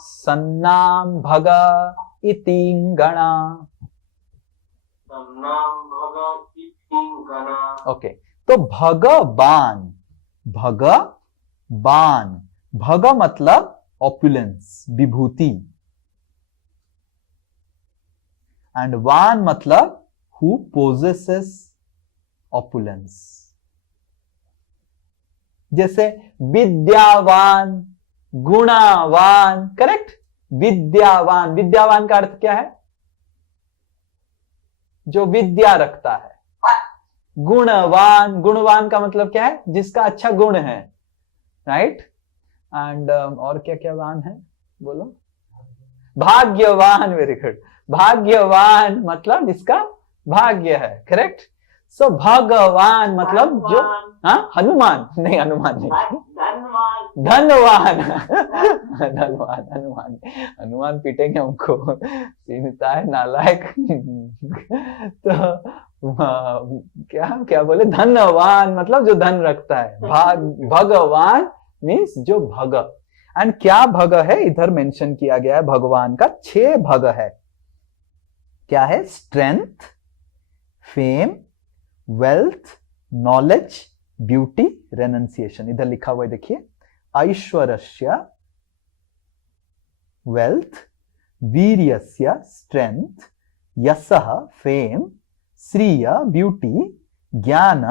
सन्नाम भग इतिंगणा. तन्नाम भग इतिंगणा. ओके, तो भगवान, भगवान, भग मतलब ऑपुलेंस, विभूति, एंड वान मतलब हु पोजेसेस ऑपुलेंस. जैसे विद्यावान, गुणावान. करेक्ट, विद्यावान, विद्यावान का अर्थ क्या है? जो विद्या रखता है. गुणवान, गुणवान का मतलब क्या है? जिसका अच्छा गुण है. राइट. एंड और क्या क्या वान है बोलो? भाग्यवान. Very good. भाग्यवान मतलब जिसका भाग्य है. करेक्ट. सो भगवान मतलब जो, हाँ, हनुमान नहीं, हनुमान नहीं, धनवान. धनवान, हनुमान, हनुमान पीटेंगे हमको, सीनता है नालायक. तो क्या क्या बोले? धनवान मतलब जो धन रखता है. भगवान मीन्स जो भग. एंड क्या भग है? इधर मेंशन किया गया है भगवान का 6 भग है. क्या है? Strength, fame, wealth, knowledge, beauty, renunciation. इधर लिखा हुआ है देखिए. ऐश्वर्यस्य वेल्थ, वीर्यस्य स्ट्रेंथ, यशः फेम, श्रिय ब्यूटी, ज्ञान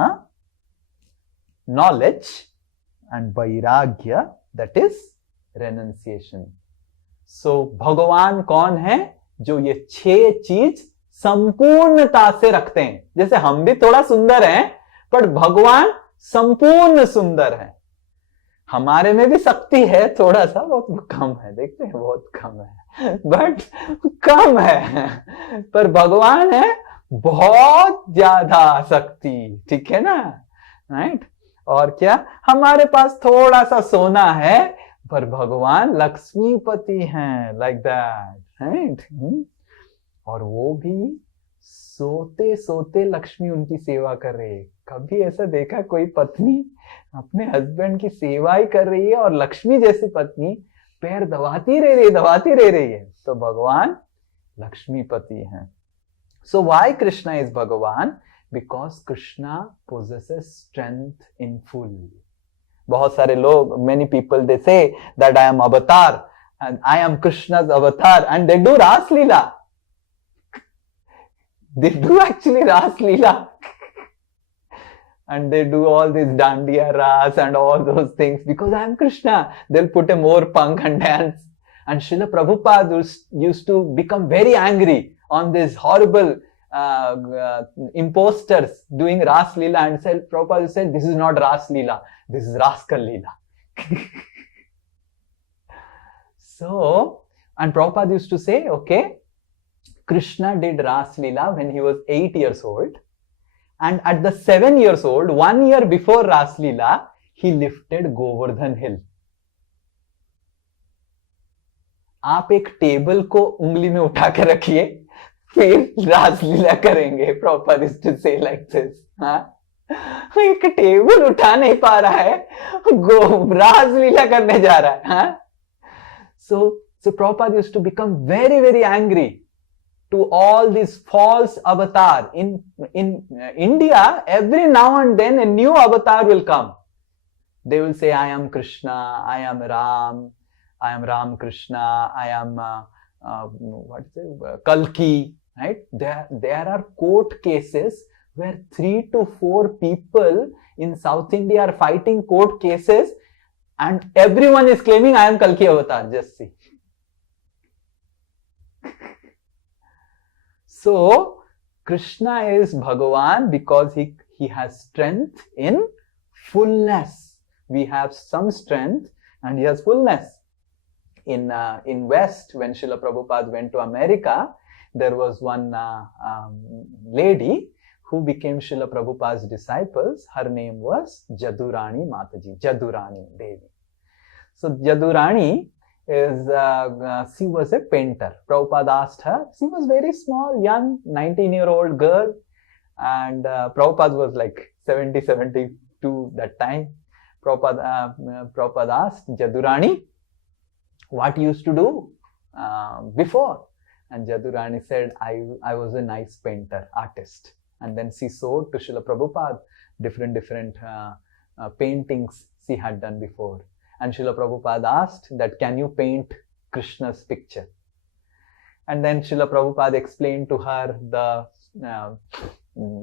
नॉलेज, एंड वैराग्य दैट इज रेनंसिएशन. सो भगवान कौन है? जो ये 6 चीज संपूर्णता से रखते हैं. जैसे हम भी थोड़ा सुंदर हैं, पर भगवान संपूर्ण सुंदर है. हमारे में भी शक्ति है, थोड़ा सा, बहुत कम है, देखते हैं, बहुत कम है, बट कम है, पर भगवान है बहुत ज्यादा शक्ति, ठीक है ना, राइट। और क्या, हमारे पास थोड़ा सा सोना है, पर भगवान लक्ष्मीपति हैं, लाइक दैट, राइट। और वो भी सोते सोते लक्ष्मी उनकी सेवा कर रही है। कभी ऐसा देखा कोई पत्नी अपने हस्बैंड की सेवा ही कर रही है और लक्ष्मी जैसी पत्नी पैर दबाती रह रही है, तो भगवान लक्ष्मीपति हैं। सो व्हाई कृष्णा इज भगवान? Because Krishna possesses strength in full. बहुत सारे लोग, many people, they say that I am avatar and I am Krishna's avatar, and they do Ras Leela. They do actually Ras Leela. And they do all this Dandiya Ras and all those things because I am Krishna. They'll put a more punk and dance. And Srila Prabhupada used to become very angry on this horrible imposters doing Ras Leela, and said, Prabhupada said, this is not Ras Leela, this is Raskal Leela. So, and Prabhupada used to say, okay, Krishna did Ras Leela when he was 8 years old, and at the 7 years old, 1 year before Ras Leela, he lifted Govardhan Hill. आप एक table को उंगली में उठा के रखिए, फिर रासलीला करेंगे। प्रॉपर इज टू से लाइक दिस। एक टेबल उठा नहीं पा रहा है, रासलीला करने जा रहा है। So Prabhupada used to become very, very angry to all these false avatar. In India, every now and then a new avatar will come. They will say, I am Krishna, I am Ram, I am Ram Krishna, I am Kalki, right? There are court cases where 3 to 4 people in South India are fighting court cases, and everyone is claiming I am Kalki avatar. Just see. So Krishna is Bhagavan because he has strength in fullness. We have some strength and he has fullness. In West, when Srila Prabhupada went to America, there was one lady who became Srila Prabhupada's disciples. Her name was Jadurani Mataji, Jadurani Devi. So Jadurani is, she was a painter. Prabhupada asked her, she was very small, young, 19-year-old girl, and Prabhupada was like 70, 72 that time. Prabhupada asked Jadurani, what you used to do before? And Jadurani said, I was a nice painter, artist. And then she showed to Srila Prabhupada different paintings she had done before. And Srila Prabhupada asked that, can you paint Krishna's picture? And then Srila Prabhupada explained to her the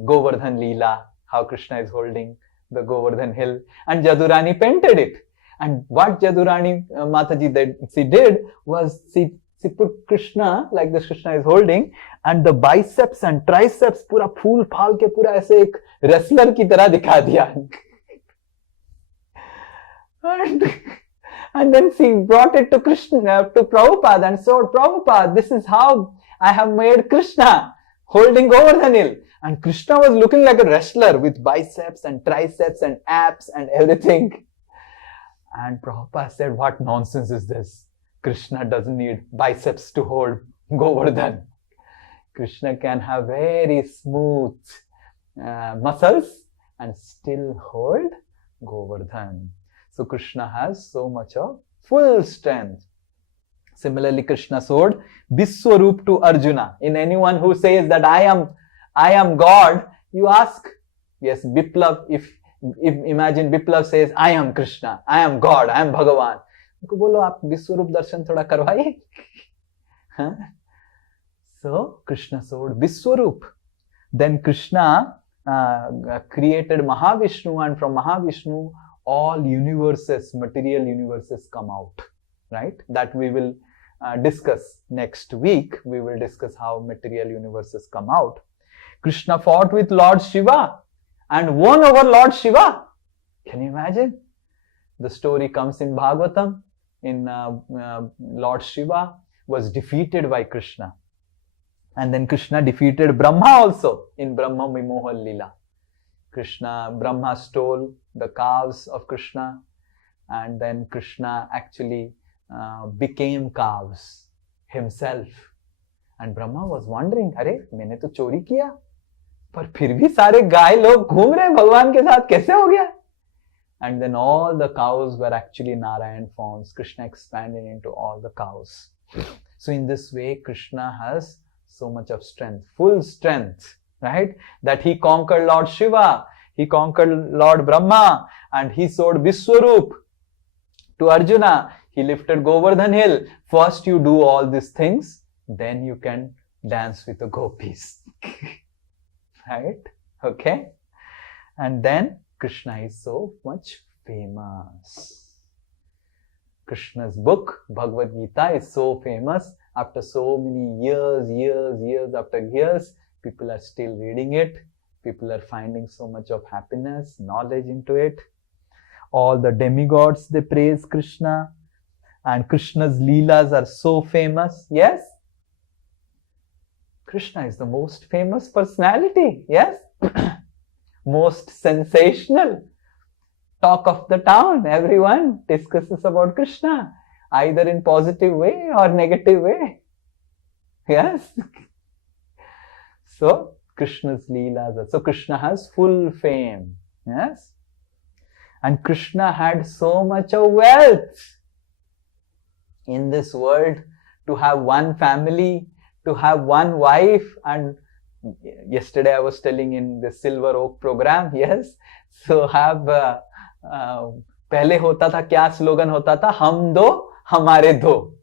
Govardhan Leela, how Krishna is holding the Govardhan hill. And Jadurani painted it. And what Jadurani Mataji she did was she put Krishna, like this Krishna is holding, and the biceps and triceps पूरा फूल फाल के पूरा ऐसे एक wrestler की तरह दिखा दिया. And then she brought it to Krishna, to Prabhupada, and showed Prabhupada, this is how I have made Krishna holding Govardhan hill. And Krishna was looking like a wrestler with biceps and triceps and abs and everything. And Prabhupada said, what nonsense is this? Krishna doesn't need biceps to hold Govardhan. Krishna can have very smooth muscles and still hold Govardhan. So Krishna has so much of full strength. Similarly, Krishna showed Viswarup to Arjuna. In anyone who says that I am God, you ask, yes, Biplav, if imagine Biplav says, I am Krishna, I am God, I am Bhagavan. उनको बोलो आप विश्वरूप दर्शन थोड़ा करवाइए. So Krishna showed Viswarup. Then Krishna created Mahavishnu, and from Mahavishnu all universes, material universes come out. Right? That we will discuss next week. We will discuss how material universes come out. Krishna fought with Lord Shiva and won over Lord Shiva. Can you imagine? The story comes in Bhagavatam. In Lord Shiva was defeated by Krishna. And then Krishna defeated Brahma also in Brahma Vimoha Lila. Brahma stole the calves of Krishna, and then Krishna actually became calves himself. And Brahma was wondering, अरे मैंने तो चोरी किया, पर फिर भी सारे गाय लोग घूम रहे भगवान के साथ, कैसे हो गया? And then all the cows were actually Narayan forms. Krishna expanded into all the cows. So in this way, Krishna has so much of strength, full strength, right? That he conquered Lord Shiva, he conquered Lord Brahma, and he showed Vishwarup to Arjuna. He lifted Govardhan hill. First you do all these things, then you can dance with the gopis. Right? Okay? And then Krishna is so much famous. Krishna's book, Bhagavad Gita, is so famous. After so many years after years, people are still reading it. People are finding so much of happiness, knowledge into it. All the demigods, they praise Krishna. And Krishna's leelas are so famous. Yes? Krishna is the most famous personality. Yes? Most sensational. Talk of the town. Everyone discusses about Krishna, either in positive way or negative way. Yes? So, Krishna's leelas. So, Krishna has full fame. Yes? And Krishna had so much of wealth in this world, to have one family, to have one wife. And yesterday I was telling in the Silver Oak program, yes, so have पहले होता था, क्या slogan होता था? हम दो हमारे दो.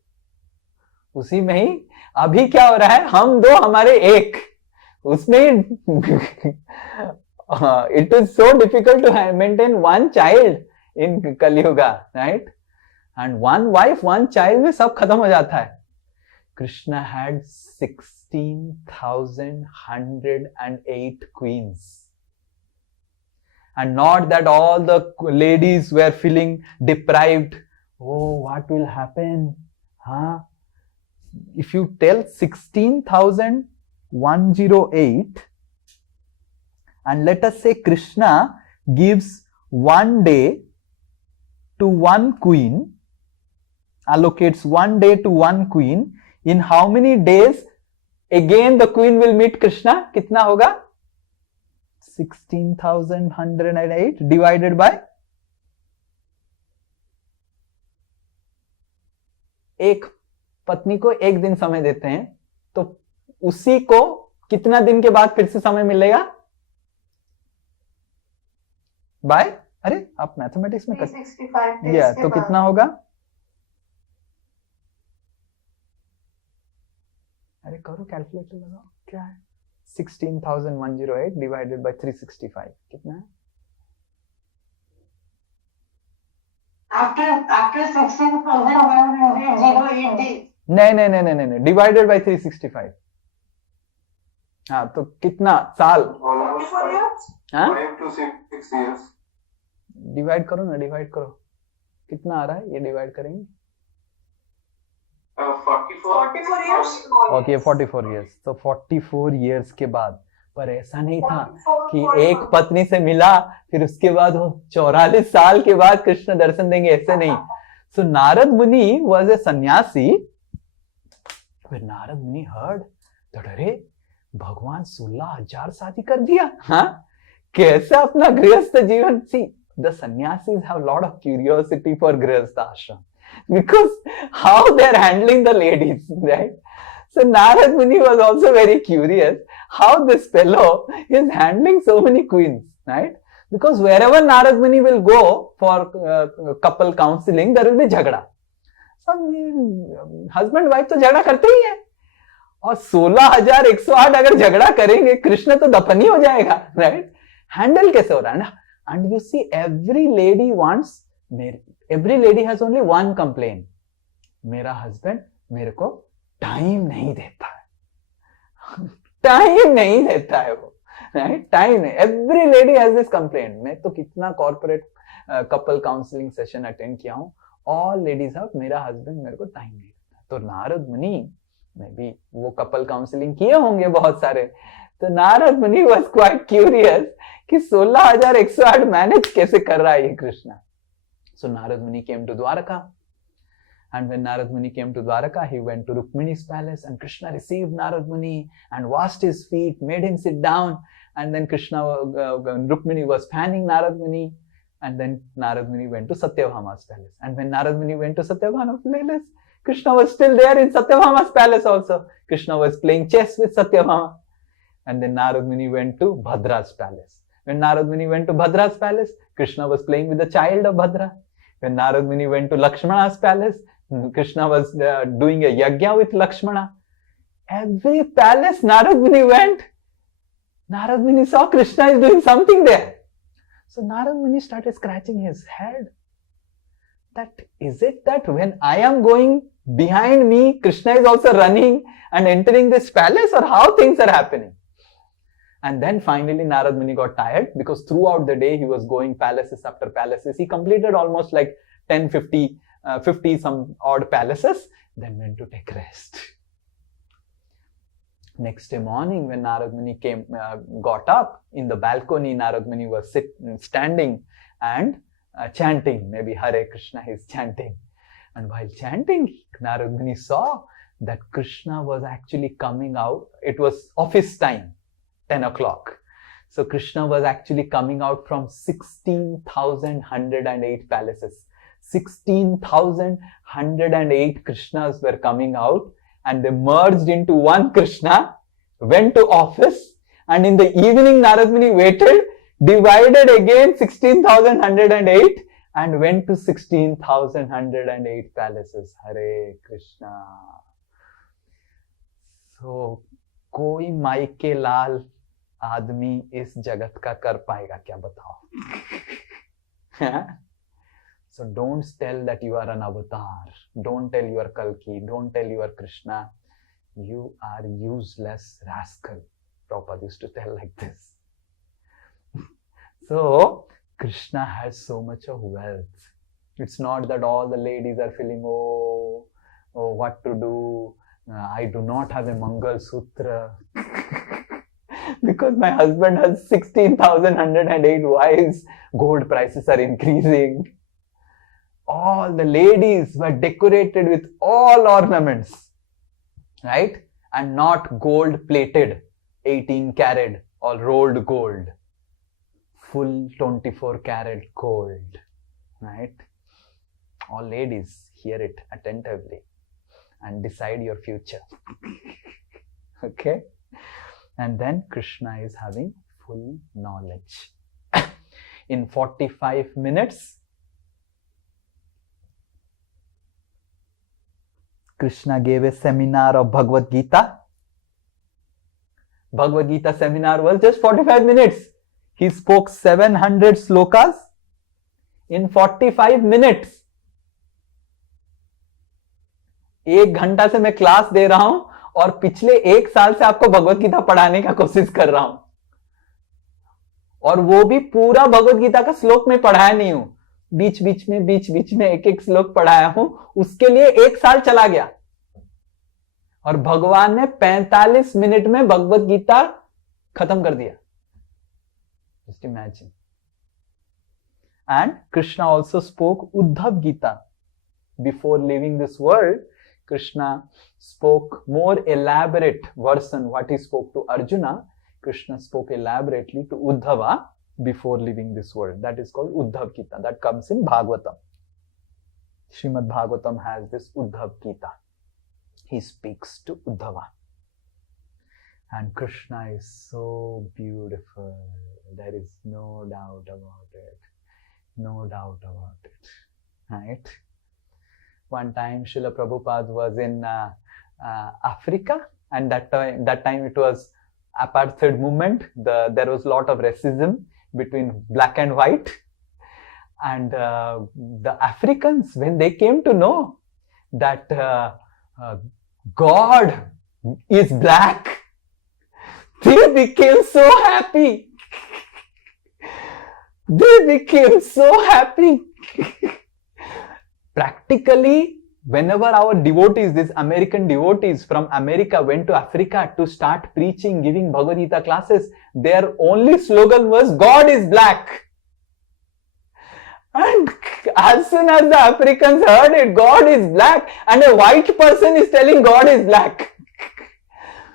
उसी में ही अभी क्या हो रहा है? हम दो हमारे एक. उसमें it is so difficult to maintain one child in Kaliyuga, right? And one wife, one child में सब खत्म हो जाता है. Krishna had 16,108 queens. And not that all the ladies were feeling deprived. Oh, what will happen? Huh? If you tell 16,108, and let us say Krishna gives one day to one queen, allocates one day to one queen, in how many days again the queen will meet Krishna? कितना होगा? 16,108 divided by एक पत्नी को एक दिन समय देते हैं, तो उसी को कितना दिन के बाद फिर से समय मिलेगा? बाय, अरे आप मैथमेटिक्स में 365 days या के तो बाद। कितना होगा? अरे करो, कैलकुलेटर लगाओ, क्या है? 16,108 divided by 365 कितना है? After 16,108 days. नहीं, divided by 365. हाँ, तो कितना साल? 44 years? हाँ? 5 to 6 years. डिवाइड करो ना, डिवाइड करो, कितना आ रहा है? ये डिवाइड करेंगे. 44 years? Okay, 44 years. तो 44 years के बाद, पर ऐसा नहीं था कि एक पत्नी से मिला फिर उसके बाद वो 44 साल के बाद कृष्ण दर्शन देंगे, ऐसे नहीं. सो नारद मुनि वाज ए सन्यासी. When Narad Muni heard that अरे भगवान 16,000 शादी कर दिया, हाँ, कैसे अपना गृहस्थ जीवन? See, the sannyasis have a lot of curiosity for grihastha ashram, because how they are handling the ladies, right? So Narad Muni was also very curious how this fellow is handling so many queens, right? Because wherever Narad Muni will go for couple counseling, there will be झगड़ा. Husband wife तो झगड़ा करते ही है, और 16,108 अगर झगड़ा करेंगे, कृष्ण तो दफन ही हो जाएगा, राइट? हैंडल कैसे हो रहा है ना? And you see every lady wants, every lady has only one complain, मेरा हस्बैंड मेरे को टाइम नहीं देता है. टाइम नहीं देता है वो, राइट? टाइम नहीं. Every lady has this complain. मैं तो कितना corporate couple counselling session attend किया हूँ, ऑल लेडीज आउट, मेरा हस्बैंड मेरे को टाइम नहीं देता। तो नारद मुनि में भी वो कपल काउंसलिंग किए होंगे बहुत सारे, तो नारद मुनि वाज क्वाइट क्यूरियस कि 16,108 मैनेज कैसे कर रहा है ये Krishna. So Narad Muni came to Dwarka, and when Narad Muni came to Dwaraka, he went to Rukmini's palace, and Krishna received Narad Muni and washed his feet, made him sit down, and then Rukmini was fanning Narad Muni, and then Narad Muni went to Satyabhama's palace. And when Narad Muni went to Satyabhama's palace, Krishna was still there in Satyabhama's palace also. Krishna was playing chess with Satyabhama. And then Narad Muni went to Bhadra's palace. When Narad Muni went to Bhadra's palace, Krishna was playing with the child of Bhadra. When Narad Muni went to Lakshmana's palace, Krishna was doing a yajna with Lakshmana. Every palace Narad Muni went, Narad Muni saw Krishna is doing something there. So Narad Muni started scratching his head. That is it that when I am going behind me, Krishna is also running and entering this palace, or how things are happening? And then finally Narad Muni got tired, because throughout the day he was going palaces after palaces. He completed almost like 50 some odd palaces, then went to take rest. Next day morning, when Narad Muni got up, in the balcony Narad Muni was standing and chanting, maybe Hare Krishna he is chanting. And while chanting, Narad Muni saw that Krishna was actually coming out. It was office time, 10 o'clock. So Krishna was actually coming out from 16,108 palaces. 16,108 Krishnas were coming out, and they merged into one Krishna, went to office, and in the evening Narad Muni waited, divided again 16,108 and went to 16,108 palaces. Hare Krishna. So, कोई माई के लाल आदमी इस जगत का कर पाएगा क्या, बताओ? So don't tell that you are an avatar. Don't tell you are Kalki. Don't tell you are Krishna. You are useless rascal. Prabhupada used to tell like this. So Krishna has so much of wealth. It's not that all the ladies are feeling, oh what to do. I do not have a Mangal Sutra. Because my husband has 16,108 wives. Gold prices are increasing. All the ladies were decorated with all ornaments, right? And not gold plated, 18 karat or rolled gold. Full 24 karat gold, right? All ladies, hear it attentively and decide your future. Okay? And then Krishna is having full knowledge. In 45 minutes, Krishna gave a seminar of Bhagavad Gita. Bhagavad Gita seminar was just 45 minutes. He spoke 700 slokas in 45 minutes. 1 घंटा से मैं class दे रहा हूं और पिछले 1 साल से आपको भगवत गीता पढ़ाने का कोशिश कर रहा हूं, और वो भी पूरा भगवत गीता का श्लोक में पढ़ाया नहीं हूं, बीच बीच में एक श्लोक पढ़ाया हूं, उसके लिए 1 साल चला गया। और भगवान ने 45 मिनट में भगवत गीता खत्म कर दिया। Just imagine. And Krishna also spoke Uddhav Gita. Before leaving this world, Krishna spoke more elaborate version what he spoke to Arjuna. Krishna spoke elaborately to Uddhava before leaving this world. That is called Uddhav Gita. That comes in Bhagavatam. Srimad Bhagavatam has this Uddhav Gita. He speaks to Uddhava. And Krishna is so beautiful. There is no doubt about it. No doubt about it. Right? One time Srila Prabhupada was in Africa, and that time it was apartheid movement. There was a lot of racism between black and white. And the Africans, when they came to know that God is black, they became so happy. They became so happy. Practically, whenever our devotees, these American devotees from America went to Africa to start preaching, giving Bhagavad Gita classes, their only slogan was, God is black. And as soon as the Africans heard it, God is black, and a white person is telling God is black,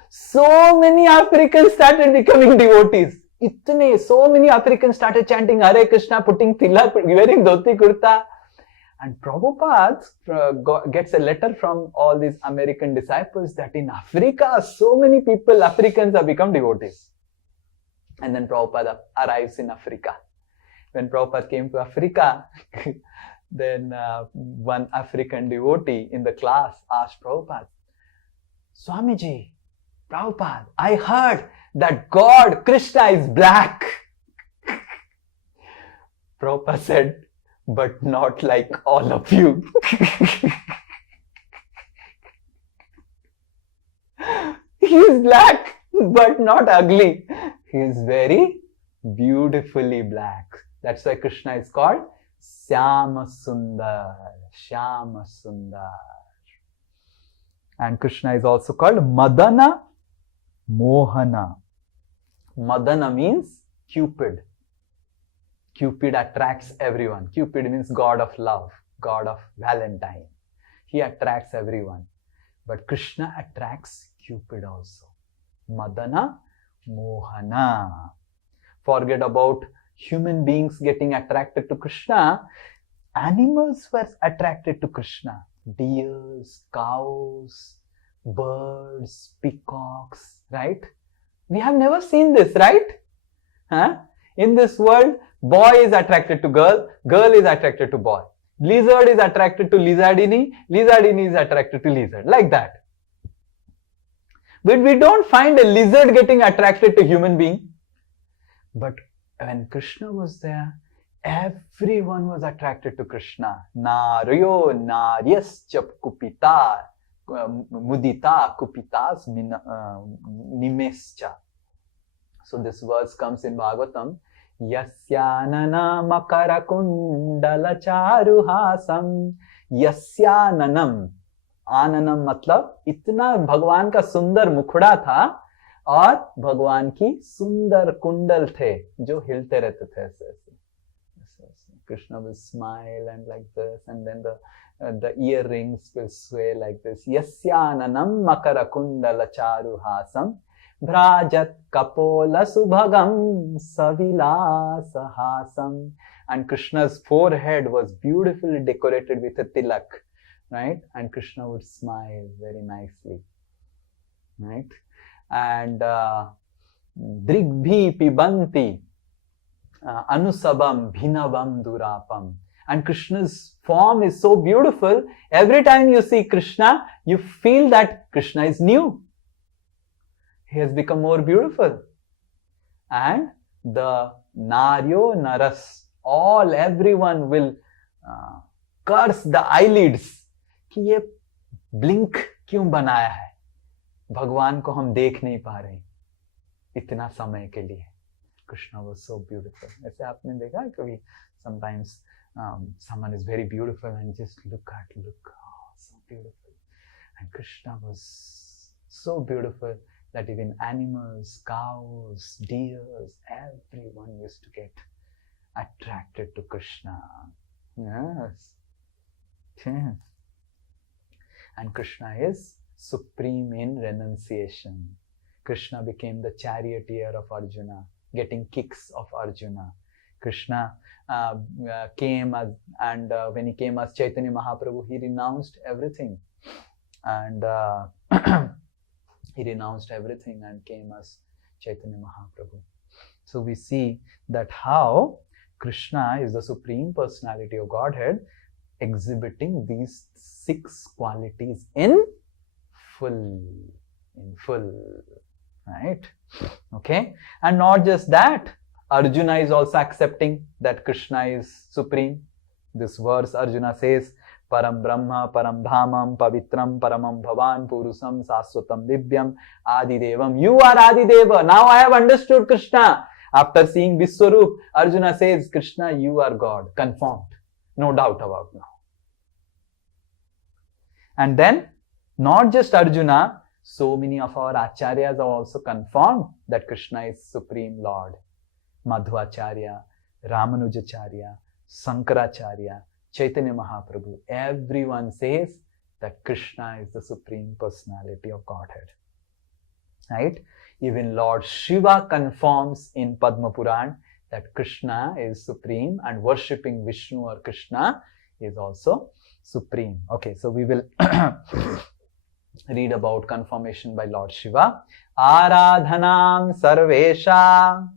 so many Africans started becoming devotees. So many Africans started chanting Hare Krishna, putting tilak, wearing dhoti kurta. And Prabhupada gets a letter from all these American disciples that in Africa, so many people, Africans, have become devotees. And then Prabhupada arrives in Africa. When Prabhupada came to Africa, then one African devotee in the class asked Prabhupada, Swamiji, Prabhupada, I heard that God, Krishna, is black. Prabhupada said, but not like all of you. He is black, but not ugly. He is very beautifully black. That's why Krishna is called Syama Sundar. Syama Sundar. And Krishna is also called Madana Mohana. Madana means Cupid. Cupid attracts everyone. Cupid means God of love, God of Valentine. He attracts everyone. But Krishna attracts Cupid also. Madana Mohana. Forget about human beings getting attracted to Krishna. Animals were attracted to Krishna. Deers, cows, birds, peacocks, right? We have never seen this, right? In this world, boy is attracted to girl, girl is attracted to boy. Lizard is attracted to lizardini, lizardini is attracted to lizard, like that. But we don't find a lizard getting attracted to human being. But when Krishna was there, everyone was attracted to Krishna. Naryo naryascha kupita mudita kupitas nimescha. So this verse comes in Bhagavatam. Yasyanana makara kundala charuhasam. Yasyananam. आननम मतलब इतना भगवान का सुंदर मुखड़ा था और भगवान की सुंदर कुंडल थे जो हिलते रहते थे ऐसे ऐसे. Krishna will smile and like this, and then the earrings will sway like this. Yasyananam makara kundala charuhasam bhrajat kapola subhagam savilasahasam. And Krishna's forehead was beautifully decorated with a tilak. Right? And Krishna would smile very nicely. Right? And Drigbhi pibanti anusabam bhinavam durapam. And Krishna's form is so beautiful. Every time you see Krishna, you feel that Krishna is new. He has become more beautiful. And the Naryo Naras, everyone will curse the eyelids. कि ये blink क्यों बनाया है, भगवान को हम देख नहीं पा रहे इतना समय के लिए. Krishna was so beautiful. ऐसे आपने देखा कभी sometimes someone is very beautiful and just look, so beautiful. And Krishna was so beautiful that even animals, cows, deers, everyone used to get attracted to Krishna. Yes. Yes. And Krishna is supreme in renunciation. Krishna became the charioteer of Arjuna, getting kicks of Arjuna. Krishna came as, and when he came as Chaitanya Mahaprabhu, he renounced everything. And he renounced everything and came as Chaitanya Mahaprabhu. So we see that how Krishna is the Supreme Personality of Godhead, exhibiting these 6 qualities in full, right? Okay, and not just that, Arjuna is also accepting that Krishna is supreme. This verse Arjuna says, Param Brahma, Param Dhamam, Pavitram, Paramam Bhavan, Purusam, Saswatam, Divyam, Adidevam. You are Adideva. Now I have understood Krishna. After seeing Vishwarup, Arjuna says, Krishna, you are God, confirmed, no doubt about now. And then, not just Arjuna, so many of our acharyas have also confirmed that Krishna is Supreme Lord. Madhvacharya, Ramanujacharya, Sankaracharya, Chaitanya Mahaprabhu, everyone says that Krishna is the Supreme Personality of Godhead. Right? Even Lord Shiva confirms in Padma Puran that Krishna is supreme, and worshipping Vishnu or Krishna is also supreme. Okay, so we will read about confirmation by Lord Shiva. Aradhanam sarvesham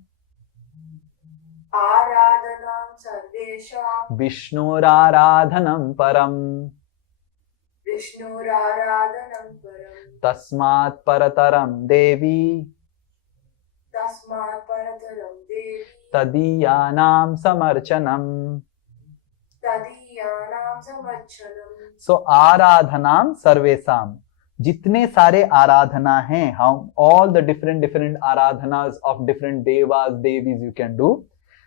Aradhanam sarvesham Vishnuraradhanam param Vishnuraradhanam param Tasmat parataram devi Tasmat parataram devi Tadiyanam samarchanam. Tadiyanam samarchanam. So आराधनाम सर्वेसाम, जितने सारे आराधना हैं, how all the different आराधनाs of different devas, devis you can do.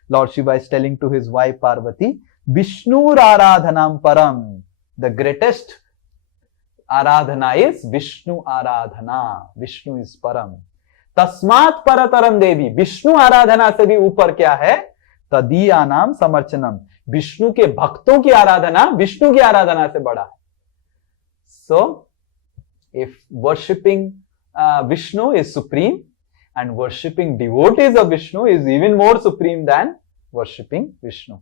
Lord Shiva is telling to his wife Parvati, Vishnur aradhanam param, the greatest Aradhana is Vishnu Aradhana. Vishnu is param. तस्मात् परतरम देवी, विष्णु आराधना से भी ऊपर क्या है? तदीयानाम समर्चनम, विष्णु के भक्तों की आराधना विष्णु की आराधना से बड़ा है. So if worshipping Vishnu is supreme, and worshipping devotees of Vishnu is even more supreme than worshipping Vishnu.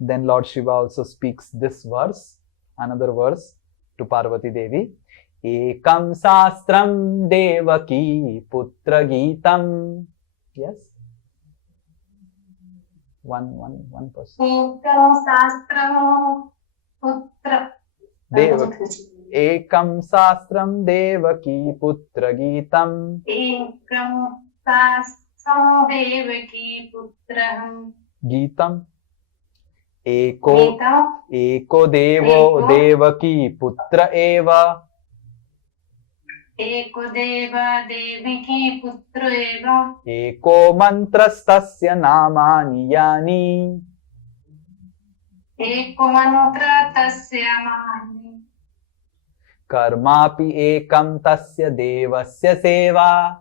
Then Lord Shiva also speaks this verse, another verse to Parvati Devi. Ekam sastram devaki putra gitam. Yes? One person. Ekam sastram putra. Ekam sastram devaki putra gitam. Ekam sastram devaki putra Gitam. Eko devo devaki putra eva. Eko deva devaki putra eva. Eko mantrastasya namani yani. Eko mantra tasya mani. Karmapi ekam tasya devasya seva.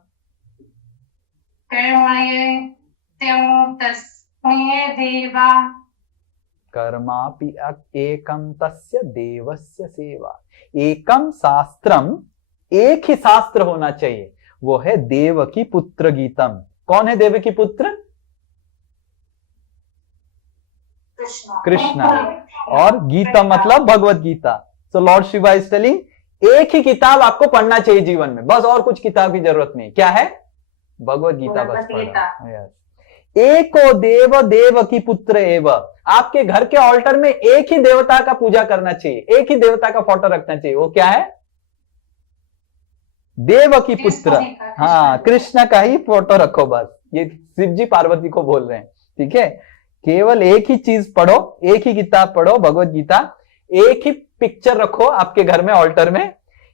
Karmaye tyam tasmye deva. Karmapi ekam tasya devasya seva. Ekam शास्त्रम, एक ही शास्त्र होना चाहिए, वो है देवकी पुत्र गीतम. कौन है देवकी पुत्र? कृष्णा. और गीता मतलब भगवत गीता. सो लॉर्ड शिवा इज टेलिंग, एक ही किताब आपको पढ़ना चाहिए जीवन में, बस और कुछ किताब की जरूरत नहीं. क्या है? भगवत गीता बस पढ़ो. एको देव देवकी पुत्र एव. आपके घर के ऑल्टर में एक ही देवता का पूजा करना चाहिए, एक ही देवता का फोटो रखना चाहिए. वो क्या है? देवकी पुत्र. हाँ, कृष्ण का ही फोटो रखो बस. ये शिव जी पार्वती को बोल रहे हैं. ठीक है, केवल एक ही चीज पढ़ो, एक ही किताब पढ़ो, भगवत गीता. एक ही पिक्चर रखो आपके घर में ऑल्टर में.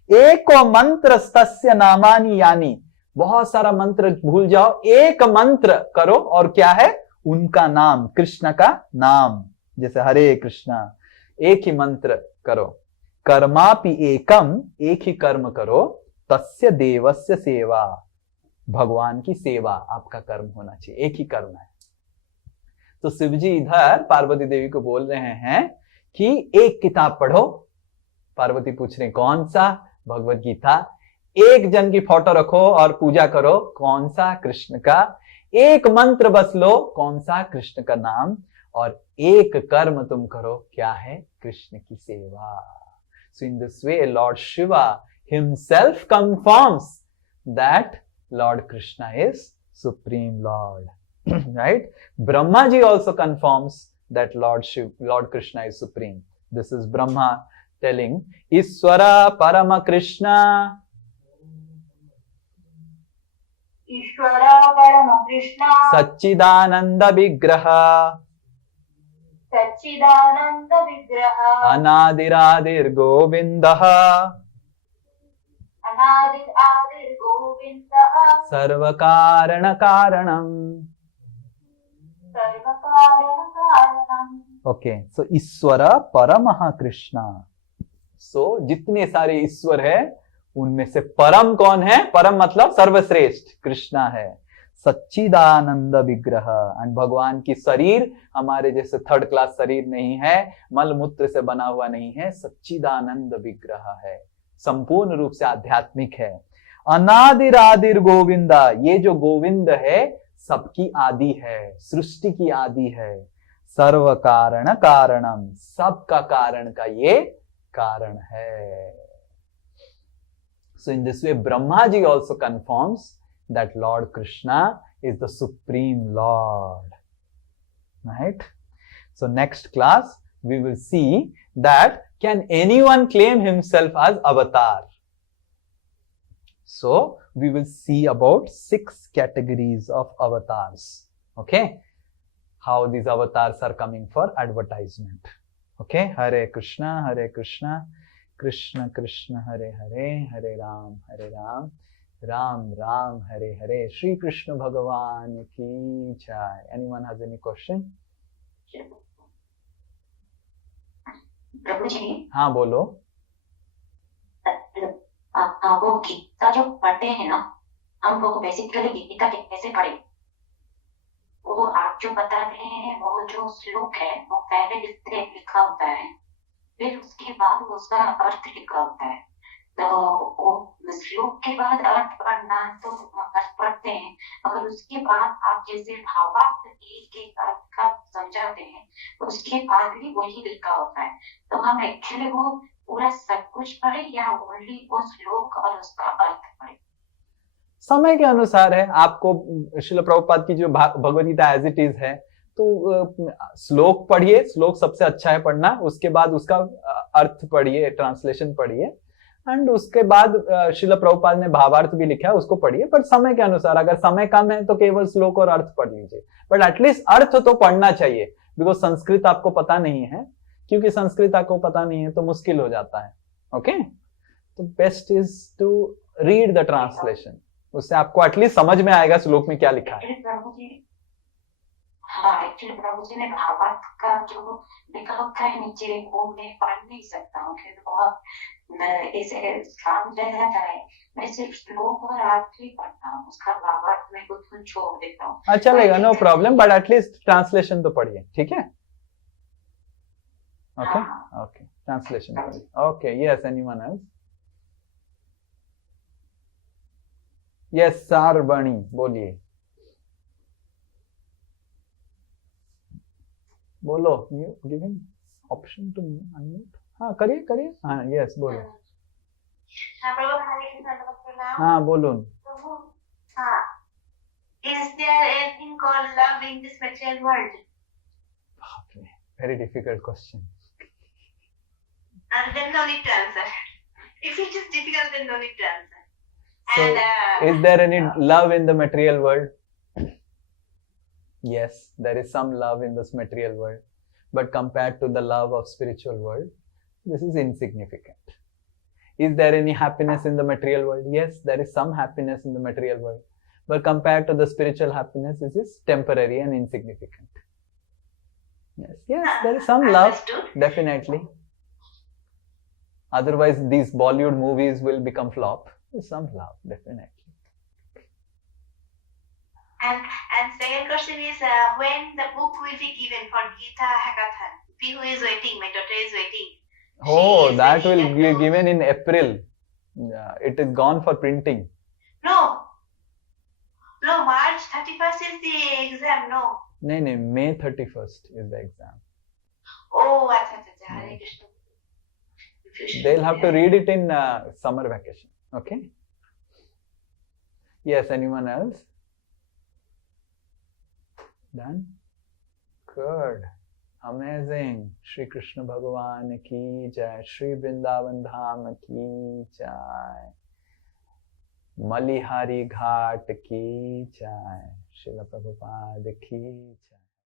एको मंत्र तस्य नामानि यानी. बहुत सारा मंत्र भूल जाओ, एक मंत्र करो. और क्या है? उनका नाम, कृष्ण का नाम. जैसे हरे कृष्णा, एक ही मंत्र करो. कर्मापि एकम, एक ही कर्म करो. तस्य देवस्य सेवा, भगवान की सेवा आपका कर्म होना चाहिए. एक ही कर्म है. तो शिवजी इधर पार्वती देवी को बोल रहे हैं कि एक किताब पढ़ो. पार्वती पूछ रहे कौन सा? भगवत गीता. एक जन की फोटो रखो और पूजा करो. कौन सा? कृष्ण का. एक मंत्र बस लो. कौन सा? कृष्ण का नाम. और एक कर्म तुम करो. क्या है? कृष्ण की सेवा. So in this way lord Shiva himself confirms that Lord Krishna is Supreme Lord. Right? Brahma ji also confirms that Lord Krishna is Supreme. This is Brahma telling, Ishwara Parama Krishna. Ishwara Parama Krishna. Satchidananda Vigraha. Satchidananda Vigraha. Anadiradir Govindaha. Anadir Govindaha. Sarva Karana Karanam. Okay, so ईश्वर परमः Krishna. So जितने सारे ईश्वर है उनमें से परम कौन है? परम मतलब सर्वश्रेष्ठ कृष्णा है। सच्चिदानंद विग्रह, एंड भगवान की शरीर हमारे जैसे थर्ड क्लास शरीर नहीं है, मल मूत्र से बना हुआ नहीं है, सच्चिदानंद विग्रह है, संपूर्ण रूप से आध्यात्मिक है। अनादिरादिर गोविंदा, ये जो गोविंद है सबकी आदि है, सृष्टि की आदि है। सर्व कारण कारणम, सबका कारण का ये कारण है। So in this way Brahma ji also confirms that Lord Krishna is the supreme Lord, right? So next class we will see that can anyone claim himself as avatar. So we will see about 6 categories of avatars, okay? How these avatars are coming for advertisement, okay? Hare Krishna, Krishna Krishna Hare Hare, Hare Ram, Ram Ram Hare Hare. Sri Krishna Bhagavan ki jai. Anyone has any question? प्रभु जी, हाँ बोलो। वो गीता जो पढ़ते हैं ना, हम वो basically Gita कैसे पढ़े? वो आप जो बता रहे हैं वो जो श्लोक है वो पहले लिखा होता है, फिर उसके बाद उसका अर्थ लिखा होता है। तो वो श्लोक के बाद अर्थ पढ़ना तो अर्थ पढ़ते हैं, अगर उसके बाद आप जैसे भावार्थ एक अर्थ का समझाते हैं उसके बाद भी वही लिखा होता है, तो हम एक्चुअली वो पूरा सब कुछ पढ़े या ओनली वो श्लोक और उसका अर्थ पढ़े? समय के अनुसार है। आपको श्रील प्रभुपाद की जो Bhagavad Gita as it is है, तो श्लोक पढ़िए, श्लोक सबसे अच्छा है पढ़ना, उसके बाद उसका अर्थ पढ़िए, ट्रांसलेशन पढ़िए, एंड उसके बाद श्रील प्रभुपाद ने भावार्थ भी लिखा है उसको पढ़िए। पर समय के अनुसार, अगर समय कम है तो केवल श्लोक और अर्थ पढ़ लीजिए, बट एटलीस्ट अर्थ तो पढ़ना चाहिए, बिकॉज संस्कृत आपको पता नहीं है, क्योंकि संस्कृत आपको पता नहीं है तो मुश्किल हो जाता है, ओके? तो best is to read the translation, उससे आपको एटलीस्ट समझ में आएगा श्लोक में क्या लिखा है। हाँ, एक्चुअली प्रभु जी ने भावार्थ का जो लिखा होता है नीचे वो मैं पढ़ नहीं सकता हूँ, क्योंकि बहुत ऐसे काम रह जाता है। मैं सिर्फ श्लोक और अर्थ ही पढ़ता हूँ, उसका भावार्थ मैं खुद छोड़ देता हूँ। अच्छा चलेगा, no problem, but at least translation तो पढ़िए, ठीक है? ओके ओके, ट्रांसलेशन पढ़िए। Okay, yes, anyone else? Yes Sarbani, बोलिए, बोलो। Giving option to unmute. हाँ करिए करिए, हाँ यस बोलो। हाँ बोलो। Is there anything called love in this material world? Okay, very difficult question. And then no need to answer. If it is difficult, then no need to answer. So, is there any love in the material world? Yes, there is some love in this material world, but compared to the love of spiritual world, this is insignificant. Is there any happiness in the material world? Yes, there is some happiness in the material world, but compared to the spiritual happiness, this is temporary and insignificant. Yes, there is some love, definitely. Otherwise, these Bollywood movies will become flop. There's some love, definitely. And second question is, when the book will be given for Gita Hackathon? Who is waiting? My daughter is waiting. Oh, that will be given in April. Yeah, it is gone for printing. No, March 31st is the exam, no. No, May 31st is the exam. Oh, Hare Krishna. They'll have to read it in summer vacation, okay? Yes, anyone else? Done? Good. Amazing. Sri Krishna Bhagavan ki jai. Sri Vrindavan Dham ki jai. Malihari Ghat ki jai. Srila Prabhupada ki jai.